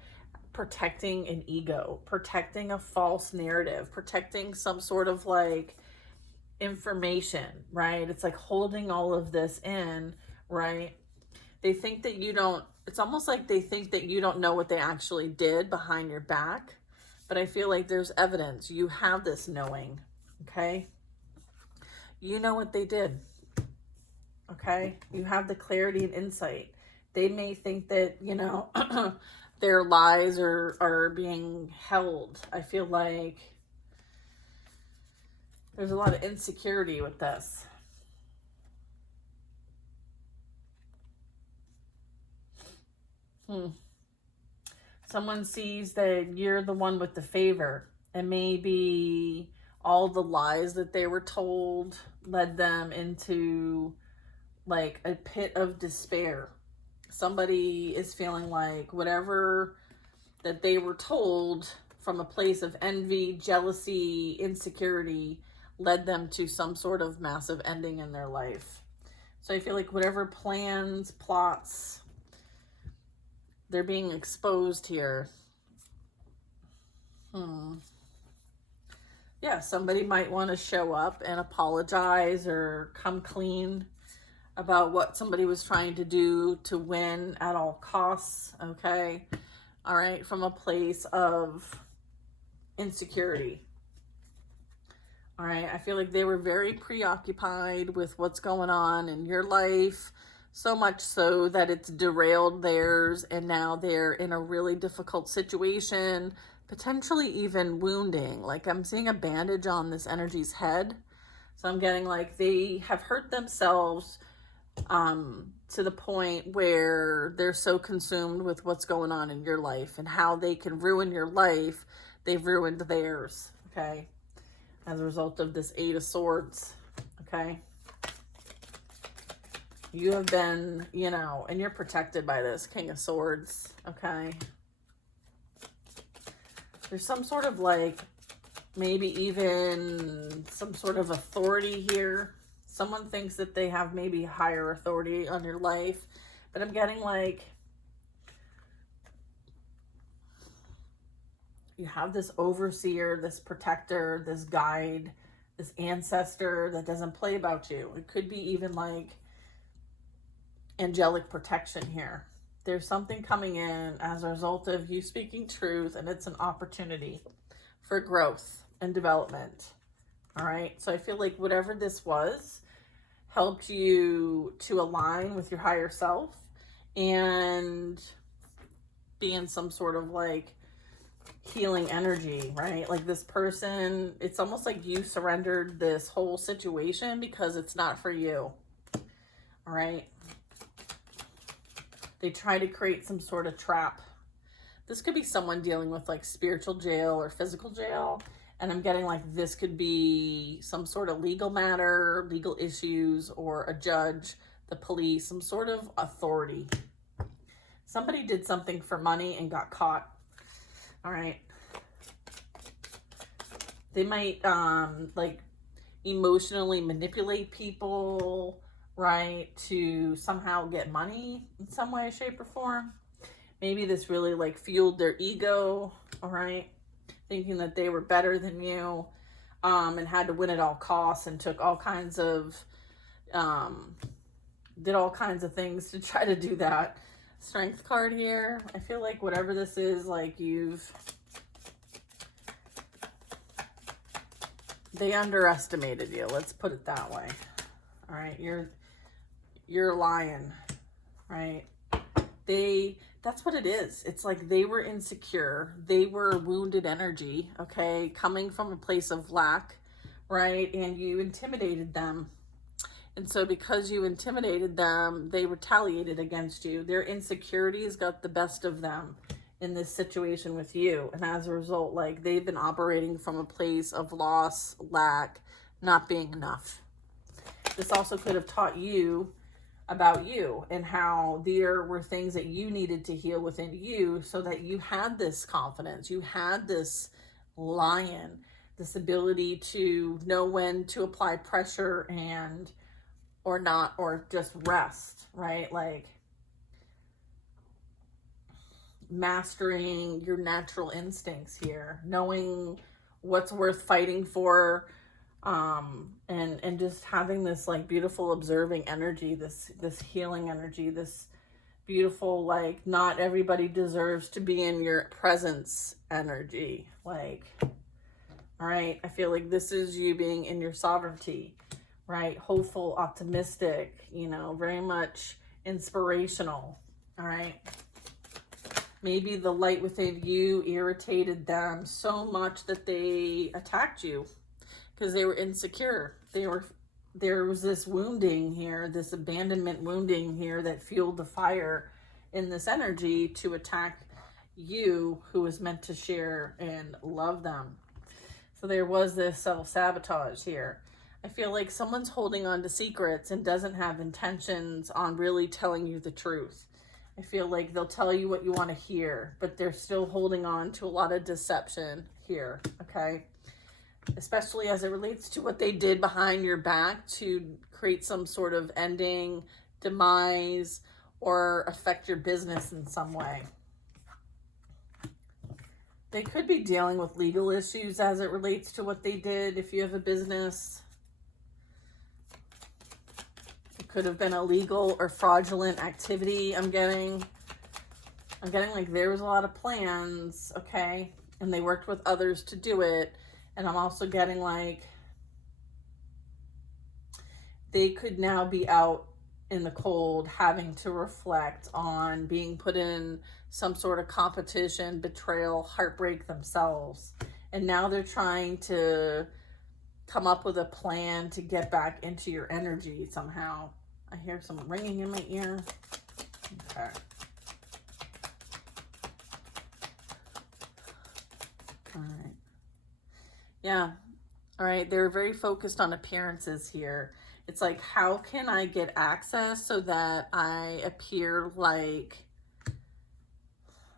protecting an ego, protecting a false narrative, protecting some sort of like information, right? It's like holding all of this in, right? They think that you don't, it's almost like they think that you don't know what they actually did behind your back, but I feel like there's evidence. You have this knowing, okay? You know what they did, okay? You have the clarity and insight. They may think that, you know, their lies are being held. I feel like there's a lot of insecurity with this. Someone sees that you're the one with the favor, and maybe all the lies that they were told led them into like a pit of despair. Somebody is feeling like whatever that they were told from a place of envy, jealousy, insecurity led them to some sort of massive ending in their life. So I feel like whatever plans, plots, they're being exposed here. Yeah, somebody might want to show up and apologize or come clean about what somebody was trying to do to win at all costs, okay? All right, from a place of insecurity. All right, I feel like they were very preoccupied with what's going on in your life, so much so that it's derailed theirs, and now they're in a really difficult situation, potentially even wounding. Like I'm seeing a bandage on this energy's head. So I'm getting like they have hurt themselves to the point where they're so consumed with what's going on in your life and how they can ruin your life, they've ruined theirs, okay? As a result of this Eight of Swords, okay? You have been, you know, and you're protected by this King of Swords, okay? There's some sort of like, maybe even some sort of authority here. Someone thinks that they have maybe higher authority on your life, but I'm getting like, you have this overseer, this protector, this guide, this ancestor that doesn't play about you. It could be even like angelic protection here. There's something coming in as a result of you speaking truth, and it's an opportunity for growth and development. All right. So I feel like whatever this was helped you to align with your higher self and be in some sort of like healing energy, right? Like this person, it's almost like you surrendered this whole situation because it's not for you. All right. They try to create some sort of trap. This could be someone dealing with like spiritual jail or physical jail. And I'm getting like this could be some sort of legal matter, legal issues, or a judge, the police, some sort of authority. Somebody did something for money and got caught. All right. They might like emotionally manipulate people, right, to somehow get money in some way, shape, or form. Maybe this really like fueled their ego, all right, thinking that they were better than you, and had to win at all costs, and took all kinds of, did all kinds of things to try to do that. Strength card here. I feel like whatever this is, like they underestimated you. Let's put it that way. All right. You're a lion, right? That's what it is. It's like they were insecure. They were wounded energy, okay? Coming from a place of lack, right? And you intimidated them. And so because you intimidated them, they retaliated against you. Their insecurities got the best of them in this situation with you. And as a result, like they've been operating from a place of loss, lack, not being enough. This also could have taught you about you and how there were things that you needed to heal within you so that you had this confidence. You had this lion, this ability to know when to apply pressure and or not, or just rest, right? Like mastering your natural instincts here, knowing what's worth fighting for, and just having this like beautiful observing energy, this healing energy, this beautiful, like, not everybody deserves to be in your presence energy. Like, all right, I feel like this is you being in your sovereignty, right? Hopeful, optimistic, you know, very much inspirational, all right? Maybe the light within you irritated them so much that they attacked you because they were insecure. There was this wounding here, this abandonment wounding here that fueled the fire in this energy to attack you, who was meant to share and love them. So there was this self-sabotage here. I feel like someone's holding on to secrets and doesn't have intentions on really telling you the truth. I feel like they'll tell you what you want to hear, but they're still holding on to a lot of deception here, okay? Especially as it relates to what they did behind your back to create some sort of ending, demise, or affect your business in some way. They could be dealing with legal issues as it relates to what they did if you have a business. It could have been illegal or fraudulent activity. I'm getting like there was a lot of plans, okay? And they worked with others to do it. And I'm also getting like they could now be out in the cold having to reflect on being put in some sort of competition, betrayal, heartbreak themselves. And now they're trying to come up with a plan to get back into your energy somehow. I hear some ringing in my ear. Okay. All right. Yeah. All right. They're very focused on appearances here. It's like, how can I get access so that I appear like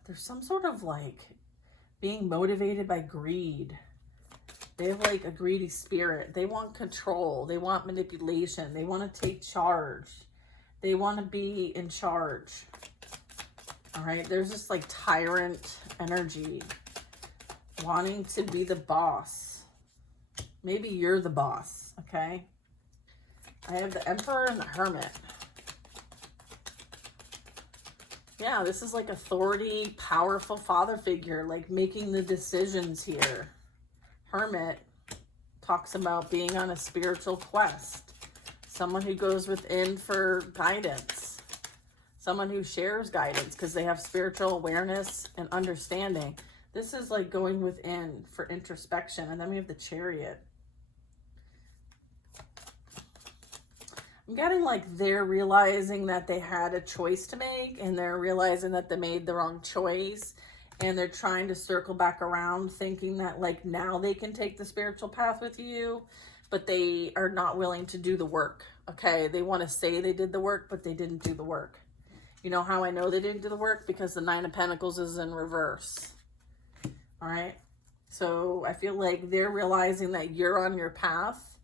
there's some sort of like being motivated by greed. They have like a greedy spirit. They want control. They want manipulation. They want to take charge. They want to be in charge. All right. There's this like tyrant energy wanting to be the boss. Maybe you're the boss. Okay. I have the Emperor and the Hermit. Yeah, this is like authority, powerful father figure, like making the decisions here. Hermit talks about being on a spiritual quest. Someone who goes within for guidance. Someone who shares guidance because they have spiritual awareness and understanding. This is like going within for introspection. And then we have the Chariot. I'm getting like they're realizing that they had a choice to make and they're realizing that they made the wrong choice and they're trying to circle back around thinking that like now they can take the spiritual path with you, but they are not willing to do the work. Okay. They want to say they did the work, but they didn't do the work. You know how I know they didn't do the work? Because the Nine of Pentacles is in reverse. All right. So I feel like they're realizing that you're on your path,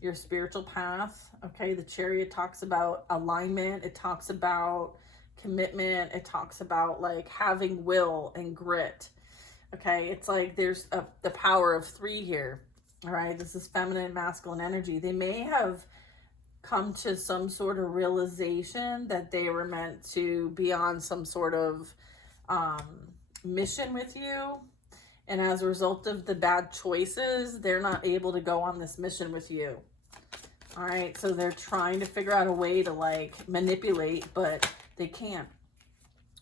your spiritual path. Okay, the Chariot talks about alignment. It talks about commitment. It talks about like having will and grit. Okay, it's like there's the power of 3 here. All right, this is feminine and masculine energy. They may have come to some sort of realization that they were meant to be on some sort of mission with you. And as a result of the bad choices, they're not able to go on this mission with you. All right, so they're trying to figure out a way to like manipulate, but they can't.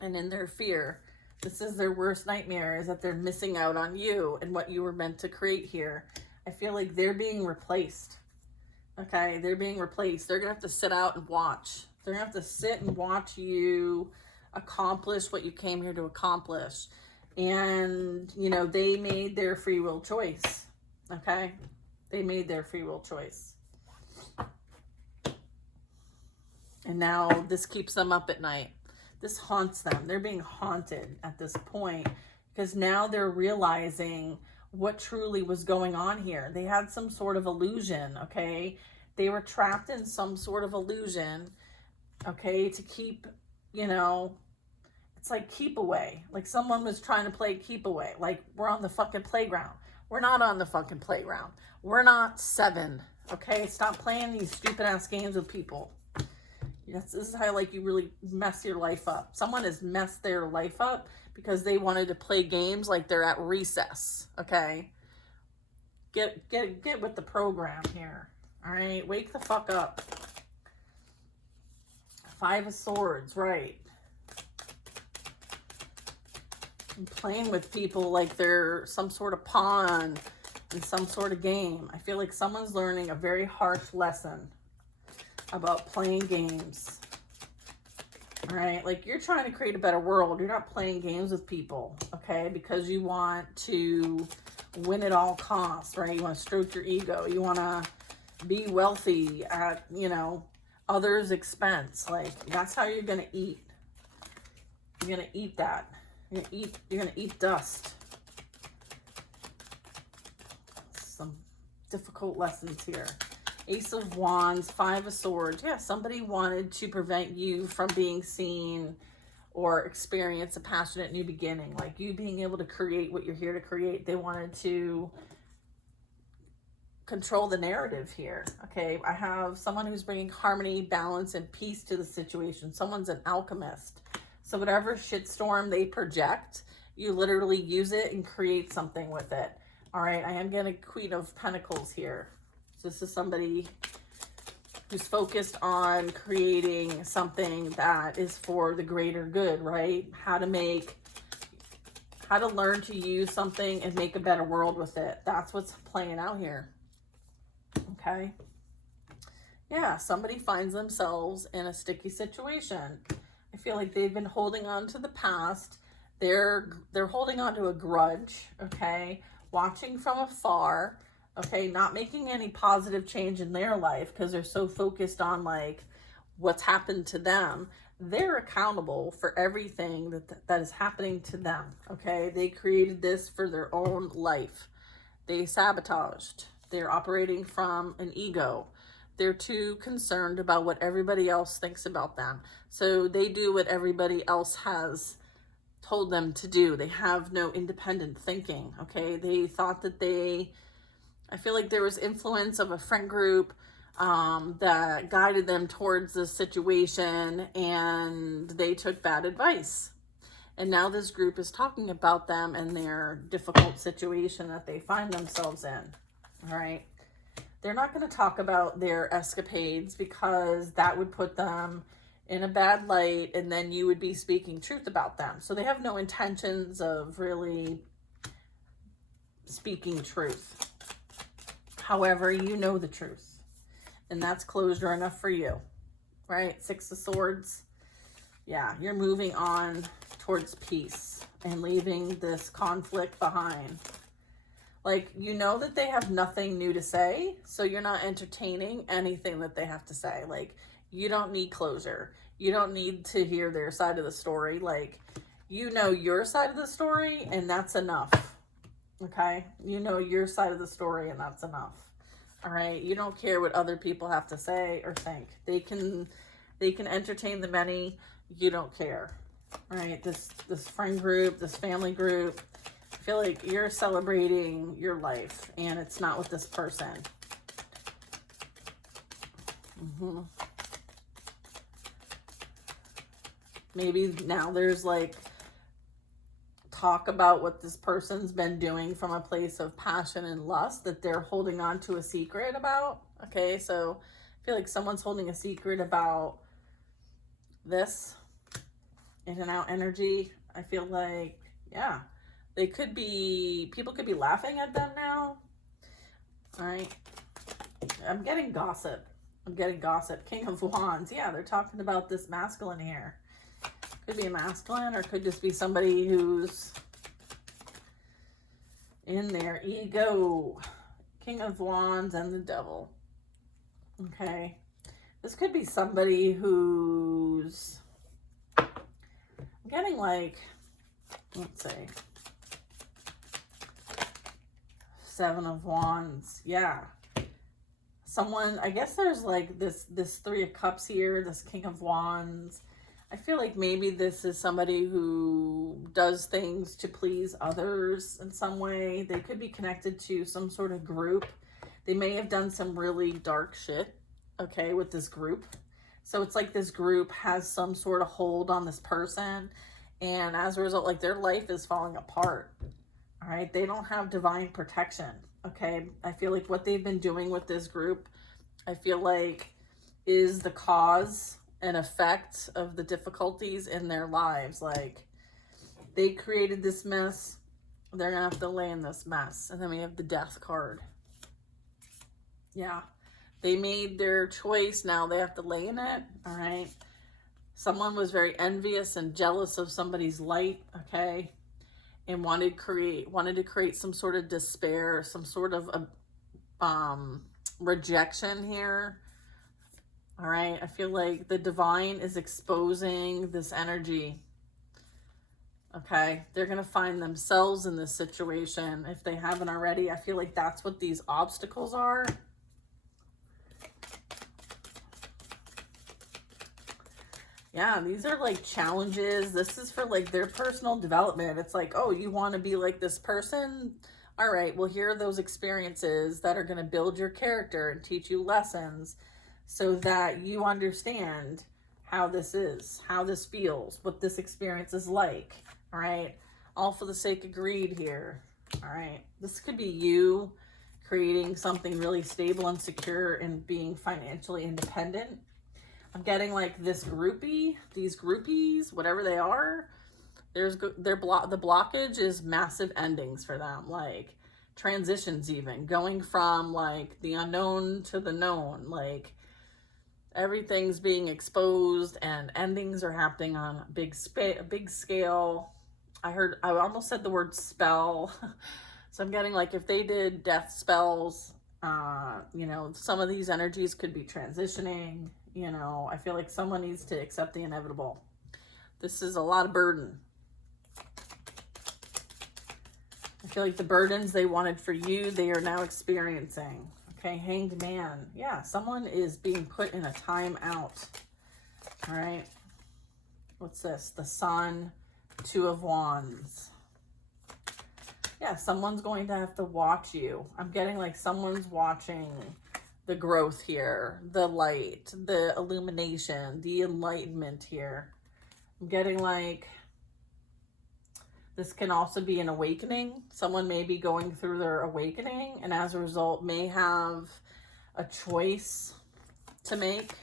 And in their fear, this is their worst nightmare, is that they're missing out on you and what you were meant to create here. I feel like they're being replaced. Okay, they're being replaced. They're going to have to sit out and watch. They're going to have to sit and watch you accomplish what you came here to accomplish. And, you know, they made their free will choice. Okay, they made their free will choice. And now this keeps them up at night. This haunts them. They're being haunted at this point because now they're realizing what truly was going on here. They had some sort of illusion, okay? They were trapped in some sort of illusion, okay, to keep, you know, it's like keep away. Like someone was trying to play keep away. Like we're on the fucking playground. We're not on the fucking playground. We're not 7, okay? Stop playing these stupid ass games with people. Yes, this is how like you really mess your life up. Someone has messed their life up because they wanted to play games like they're at recess. Okay, get with the program here. All right, wake the fuck up. Five of Swords, right? And playing with people like they're some sort of pawn in some sort of game. I feel like someone's learning a very harsh lesson about playing games. All right, like you're trying to create a better world. You're not playing games with people, okay? Because you want to win at all costs, right? You want to stroke your ego. You want to be wealthy at, you know, others' expense. Like that's how you're going to eat. You're going to eat that. You're going to eat dust. Some difficult lessons here. Ace of Wands, Five of Swords. Yeah, somebody wanted to prevent you from being seen or experience a passionate new beginning. Like you being able to create what you're here to create. They wanted to control the narrative here. Okay, I have someone who's bringing harmony, balance, and peace to the situation. Someone's an alchemist. So whatever shitstorm they project, you literally use it and create something with it. All right, I am getting Queen of Pentacles here. So this is somebody who's focused on creating something that is for the greater good, right? How to learn to use something and make a better world with it. That's what's playing out here. Okay. Yeah, somebody finds themselves in a sticky situation. I feel like they've been holding on to the past. They're holding on to a grudge, okay? Watching from afar, okay? Not making any positive change in their life because they're so focused on like what's happened to them. They're accountable for everything that is happening to them, okay? They created this for their own life. They sabotaged. They're operating from an ego. They're too concerned about what everybody else thinks about them. So they do what everybody else has told them to do. They have no independent thinking, okay? They thought that I feel like there was influence of a friend group that guided them towards this situation, and they took bad advice. And now this group is talking about them and their difficult situation that they find themselves in, all right? They're not going to talk about their escapades because that would put them in a bad light, and then you would be speaking truth about them. So they have no intentions of really speaking truth. However, you know the truth, and that's closure enough for you, right? Six of Swords. Yeah, you're moving on towards peace and leaving this conflict behind. Like, you know that they have nothing new to say, so you're not entertaining anything that they have to say. Like, you don't need closure. You don't need to hear their side of the story. Like, you know your side of the story, and that's enough. Okay? You know your side of the story, and that's enough. All right? You don't care what other people have to say or think. They can entertain the many. You don't care. All right? This friend group, this family group, I feel like you're celebrating your life, and it's not with this person. Maybe now there's like talk about what this person's been doing from a place of passion and lust that they're holding on to a secret about. Okay, so I feel like someone's holding a secret about this in and out energy. I feel like, yeah. People could be laughing at them now. All right. I'm getting gossip. King of Wands. Yeah, they're talking about this masculine here. Could be a masculine, or could just be somebody who's in their ego. King of Wands and the Devil. Okay. This could be somebody who's, I'm getting like, let's see. Seven of Wands. Yeah. Someone, I guess there's like this Three of Cups here, this King of Wands. I feel like maybe this is somebody who does things to please others in some way. They could be connected to some sort of group. They may have done some really dark shit, okay, with this group. So it's like this group has some sort of hold on this person. And as a result, like their life is falling apart. All right. They don't have divine protection. Okay. I feel like what they've been doing with this group, I feel like is the cause and effect of the difficulties in their lives. Like they created this mess. They're going to have to lay in this mess. And then we have the death card. Yeah. They made their choice. Now they have to lay in it. All right. Someone was very envious and jealous of somebody's light. Okay. And wanted to create some sort of despair, some sort of rejection here. All right. I feel like the divine is exposing this energy. Okay. They're going to find themselves in this situation if they haven't already. I feel like that's what these obstacles are. Yeah, these are like challenges. This is for like their personal development. It's like, oh, you want to be like this person? All right, well, here are those experiences that are going to build your character and teach you lessons so that you understand how this is, how this feels, what this experience is like. All right, all for the sake of greed here. All right, this could be you creating something really stable and secure and being financially independent. I'm getting like this groupie, these groupies, whatever they are, the blockage is massive endings for them, like transitions, even going from like the unknown to the known, like everything's being exposed and endings are happening on a big scale. I almost said the word spell. So I'm getting like if they did death spells, you know, some of these energies could be transitioning. You know, I feel like someone needs to accept the inevitable. This is a lot of burden. I feel like the burdens they wanted for you, they are now experiencing. Okay, Hanged Man. Yeah, someone is being put in a timeout. All right. What's this? The Sun, Two of Wands. Yeah, someone's going to have to watch you. I'm getting like someone's watching the growth here, the light, the illumination, the enlightenment here. I'm getting like, this can also be an awakening. Someone may be going through their awakening and as a result may have a choice to make.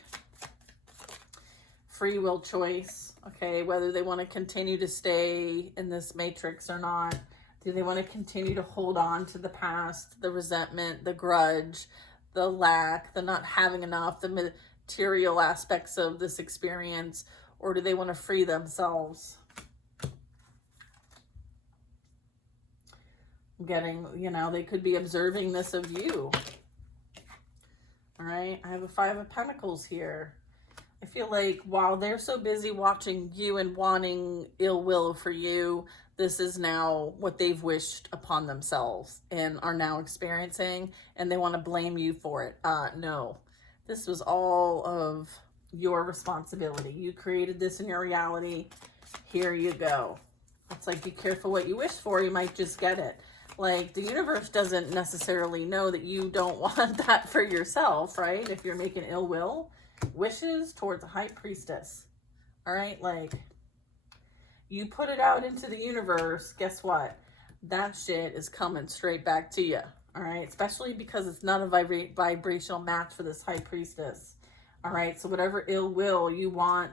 Free will choice, okay, whether they want to continue to stay in this matrix or not. Do they want to continue to hold on to the past, the resentment, the grudge, the lack, the not having enough, the material aspects of this experience, or do they want to free themselves? I'm getting, you know, they could be observing this of you. All right, I have a Five of Pentacles here. I feel like while they're so busy watching you and wanting ill will for you, this is now what they've wished upon themselves and are now experiencing, and they want to blame you for it. No, this was all of your responsibility. You created this in your reality. Here you go. It's like, be careful what you wish for. You might just get it. Like, the universe doesn't necessarily know that you don't want that for yourself, right? If you're making ill will wishes towards a high priestess. All right, like, you put it out into the universe, guess what? That shit is coming straight back to you. All right, especially because it's not a vibrational match for this high priestess. All right, so whatever ill will you want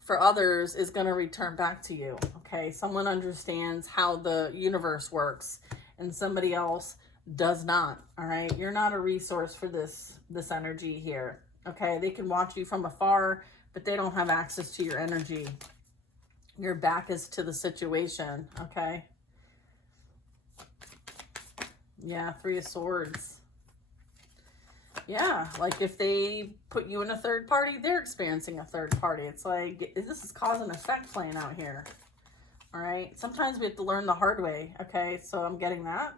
for others is going to return back to you. Okay, someone understands how the universe works and somebody else does not. All right, you're not a resource for this energy here. Okay, they can watch you from afar, but they don't have access to your energy. Your back is to the situation, okay? Yeah, Three of Swords. Yeah, like if they put you in a third party, they're experiencing a third party. It's like, this is cause and effect playing out here. All right, sometimes we have to learn the hard way, okay? So I'm getting that.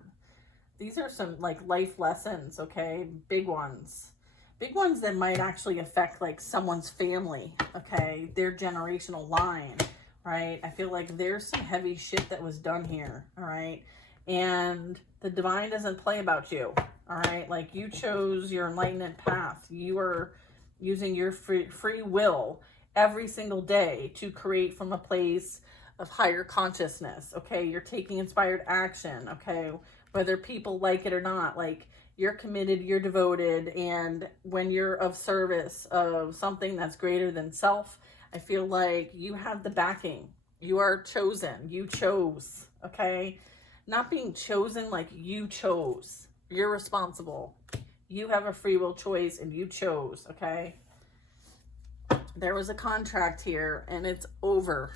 These are some like life lessons, okay? Big ones. Big ones that might actually affect like someone's family, okay? Their generational line. Right? I feel like there's some heavy shit that was done here. All right. And the divine doesn't play about you. All right. Like, you chose your enlightenment path. You are using your free will every single day to create from a place of higher consciousness. Okay, you're taking inspired action. Okay, whether people like it or not, like, you're committed, you're devoted, and when you're of service of something that's greater than self, I feel like you have the backing. You are chosen. You chose. Okay, not being chosen, like, you chose. You're responsible. You have a free will choice and you chose. Okay, there was a contract here and it's over.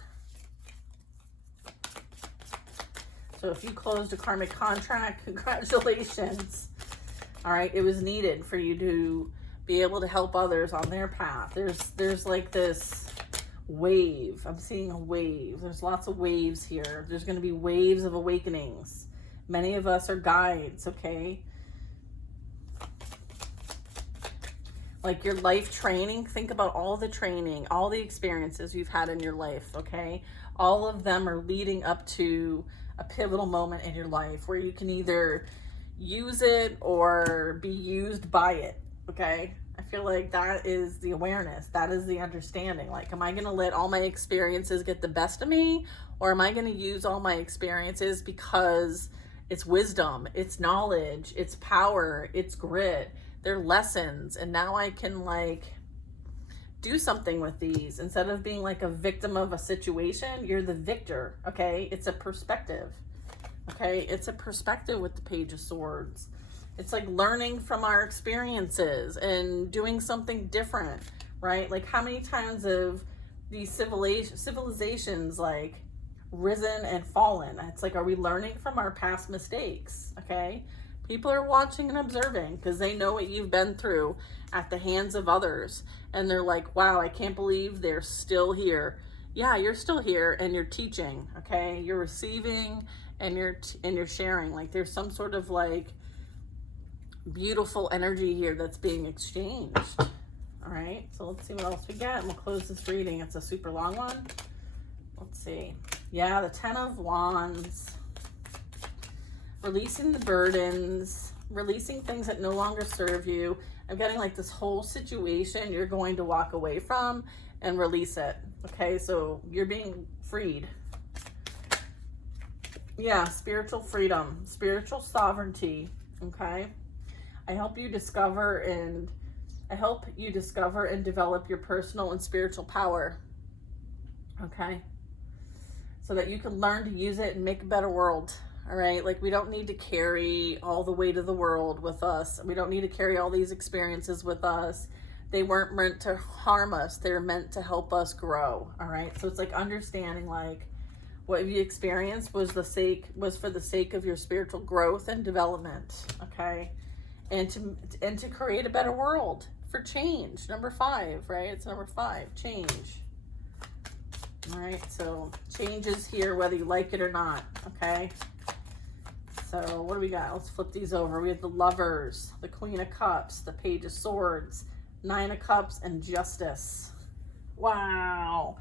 So if you closed a karmic contract, congratulations. All right, it was needed for you to be able to help others on their path. There's like this wave. I'm seeing a wave. There's lots of waves here. There's going to be waves of awakenings. Many of us are guides, okay? Like your life training, think about all the training, all the experiences you've had in your life, okay? All of them are leading up to a pivotal moment in your life where you can either use it or be used by it, okay? I feel like that is the awareness. That is the understanding. Like, am I going to let all my experiences get the best of me? Or am I going to use all my experiences because it's wisdom, it's knowledge, it's power, it's grit, they're lessons, and now I can, like, do something with these. Instead of being like a victim of a situation, you're the victor, okay? It's a perspective, okay? It's a perspective with the Page of Swords. It's like learning from our experiences and doing something different, right? Like, how many times have these civilizations, like, risen and fallen? It's like, are we learning from our past mistakes, okay? People are watching and observing because they know what you've been through at the hands of others. And they're like, wow, I can't believe they're still here. Yeah, you're still here and you're teaching, okay? You're receiving and you're sharing. Like, there's some sort of, like, beautiful energy here that's being exchanged. All right, so let's see what else we get and we'll close this reading. It's a super long one. Let's see. Yeah, the 10 of Wands. Releasing the burdens, releasing things that no longer serve you. I'm getting like this whole situation you're going to walk away from and release it. Okay, so you're being freed. Yeah, spiritual freedom, spiritual sovereignty. Okay, I help you discover and develop your personal and spiritual power. Okay, so that you can learn to use it and make a better world. All right, like, we don't need to carry all the weight of the world with us. We don't need to carry all these experiences with us. They weren't meant to harm us. They're meant to help us grow. All right, so it's like understanding, like, what you experienced was for the sake of your spiritual growth and development. Okay, and to create a better world, for change. Number 5, right? It's number 5, change. All right, so change is here whether you like it or not. Okay. So what do we got? Let's flip these over. We have the Lovers, the Queen of Cups, the Page of Swords, 9 of Cups, and Justice. Wow.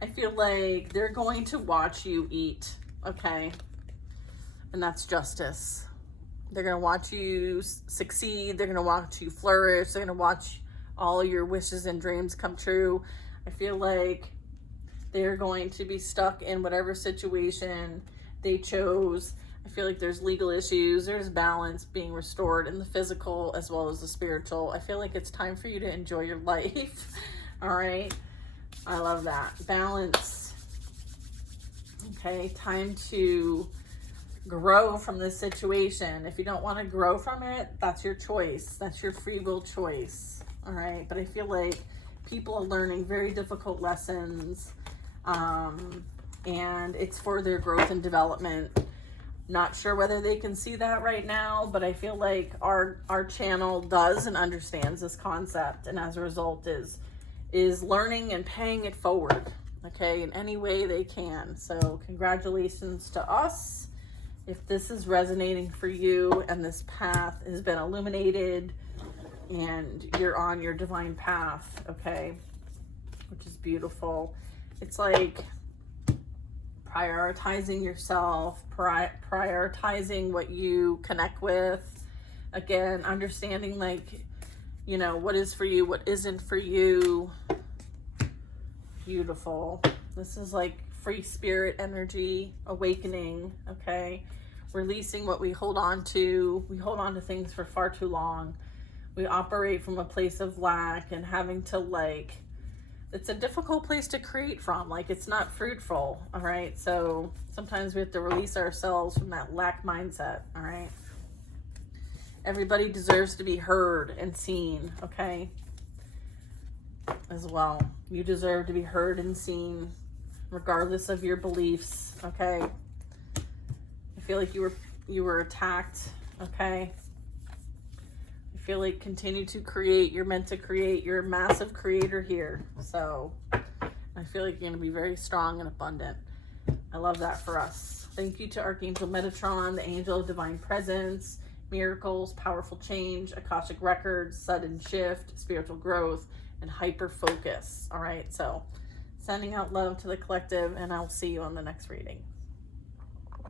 I feel like they're going to watch you eat, okay? And that's justice. They're going to watch you succeed. They're going to watch you flourish. They're going to watch all your wishes and dreams come true. I feel like they're going to be stuck in whatever situation they chose. I feel like there's legal issues, there's balance being restored in the physical as well as the spiritual. I feel like it's time for you to enjoy your life. All right, I love that. Balance. Okay, time to grow from this situation. If you don't want to grow from it, that's your choice. That's your free will choice. All right, but I feel like people are learning very difficult lessons, and it's for their growth and development. Not sure whether they can see that right now, but I feel like our channel does and understands this concept, and as a result is learning and paying it forward, okay, in any way they can. So congratulations to us if this is resonating for you and this path has been illuminated and you're on your divine path, okay, which is beautiful. It's like prioritizing yourself, prioritizing what you connect with. Again, understanding, like, you know, what is for you, what isn't for you. Beautiful. This is like free spirit energy, awakening, okay? Releasing what we hold on to. We hold on to things for far too long. We operate from a place of lack and having to like, it's a difficult place to create from. Like, it's not fruitful, all right? So sometimes we have to release ourselves from that lack mindset, all right? Everybody deserves to be heard and seen, okay? As well. You deserve to be heard and seen regardless of your beliefs, okay? I feel like you were attacked, okay? I feel like continue to create. You're meant to create. You're a massive creator here. So I feel like you're going to be very strong and abundant. I love that for us. Thank you to Archangel Metatron, the angel of divine presence, miracles, powerful change, Akashic records, sudden shift, spiritual growth, and hyper focus. All right, so sending out love to the collective, and I'll see you on the next reading.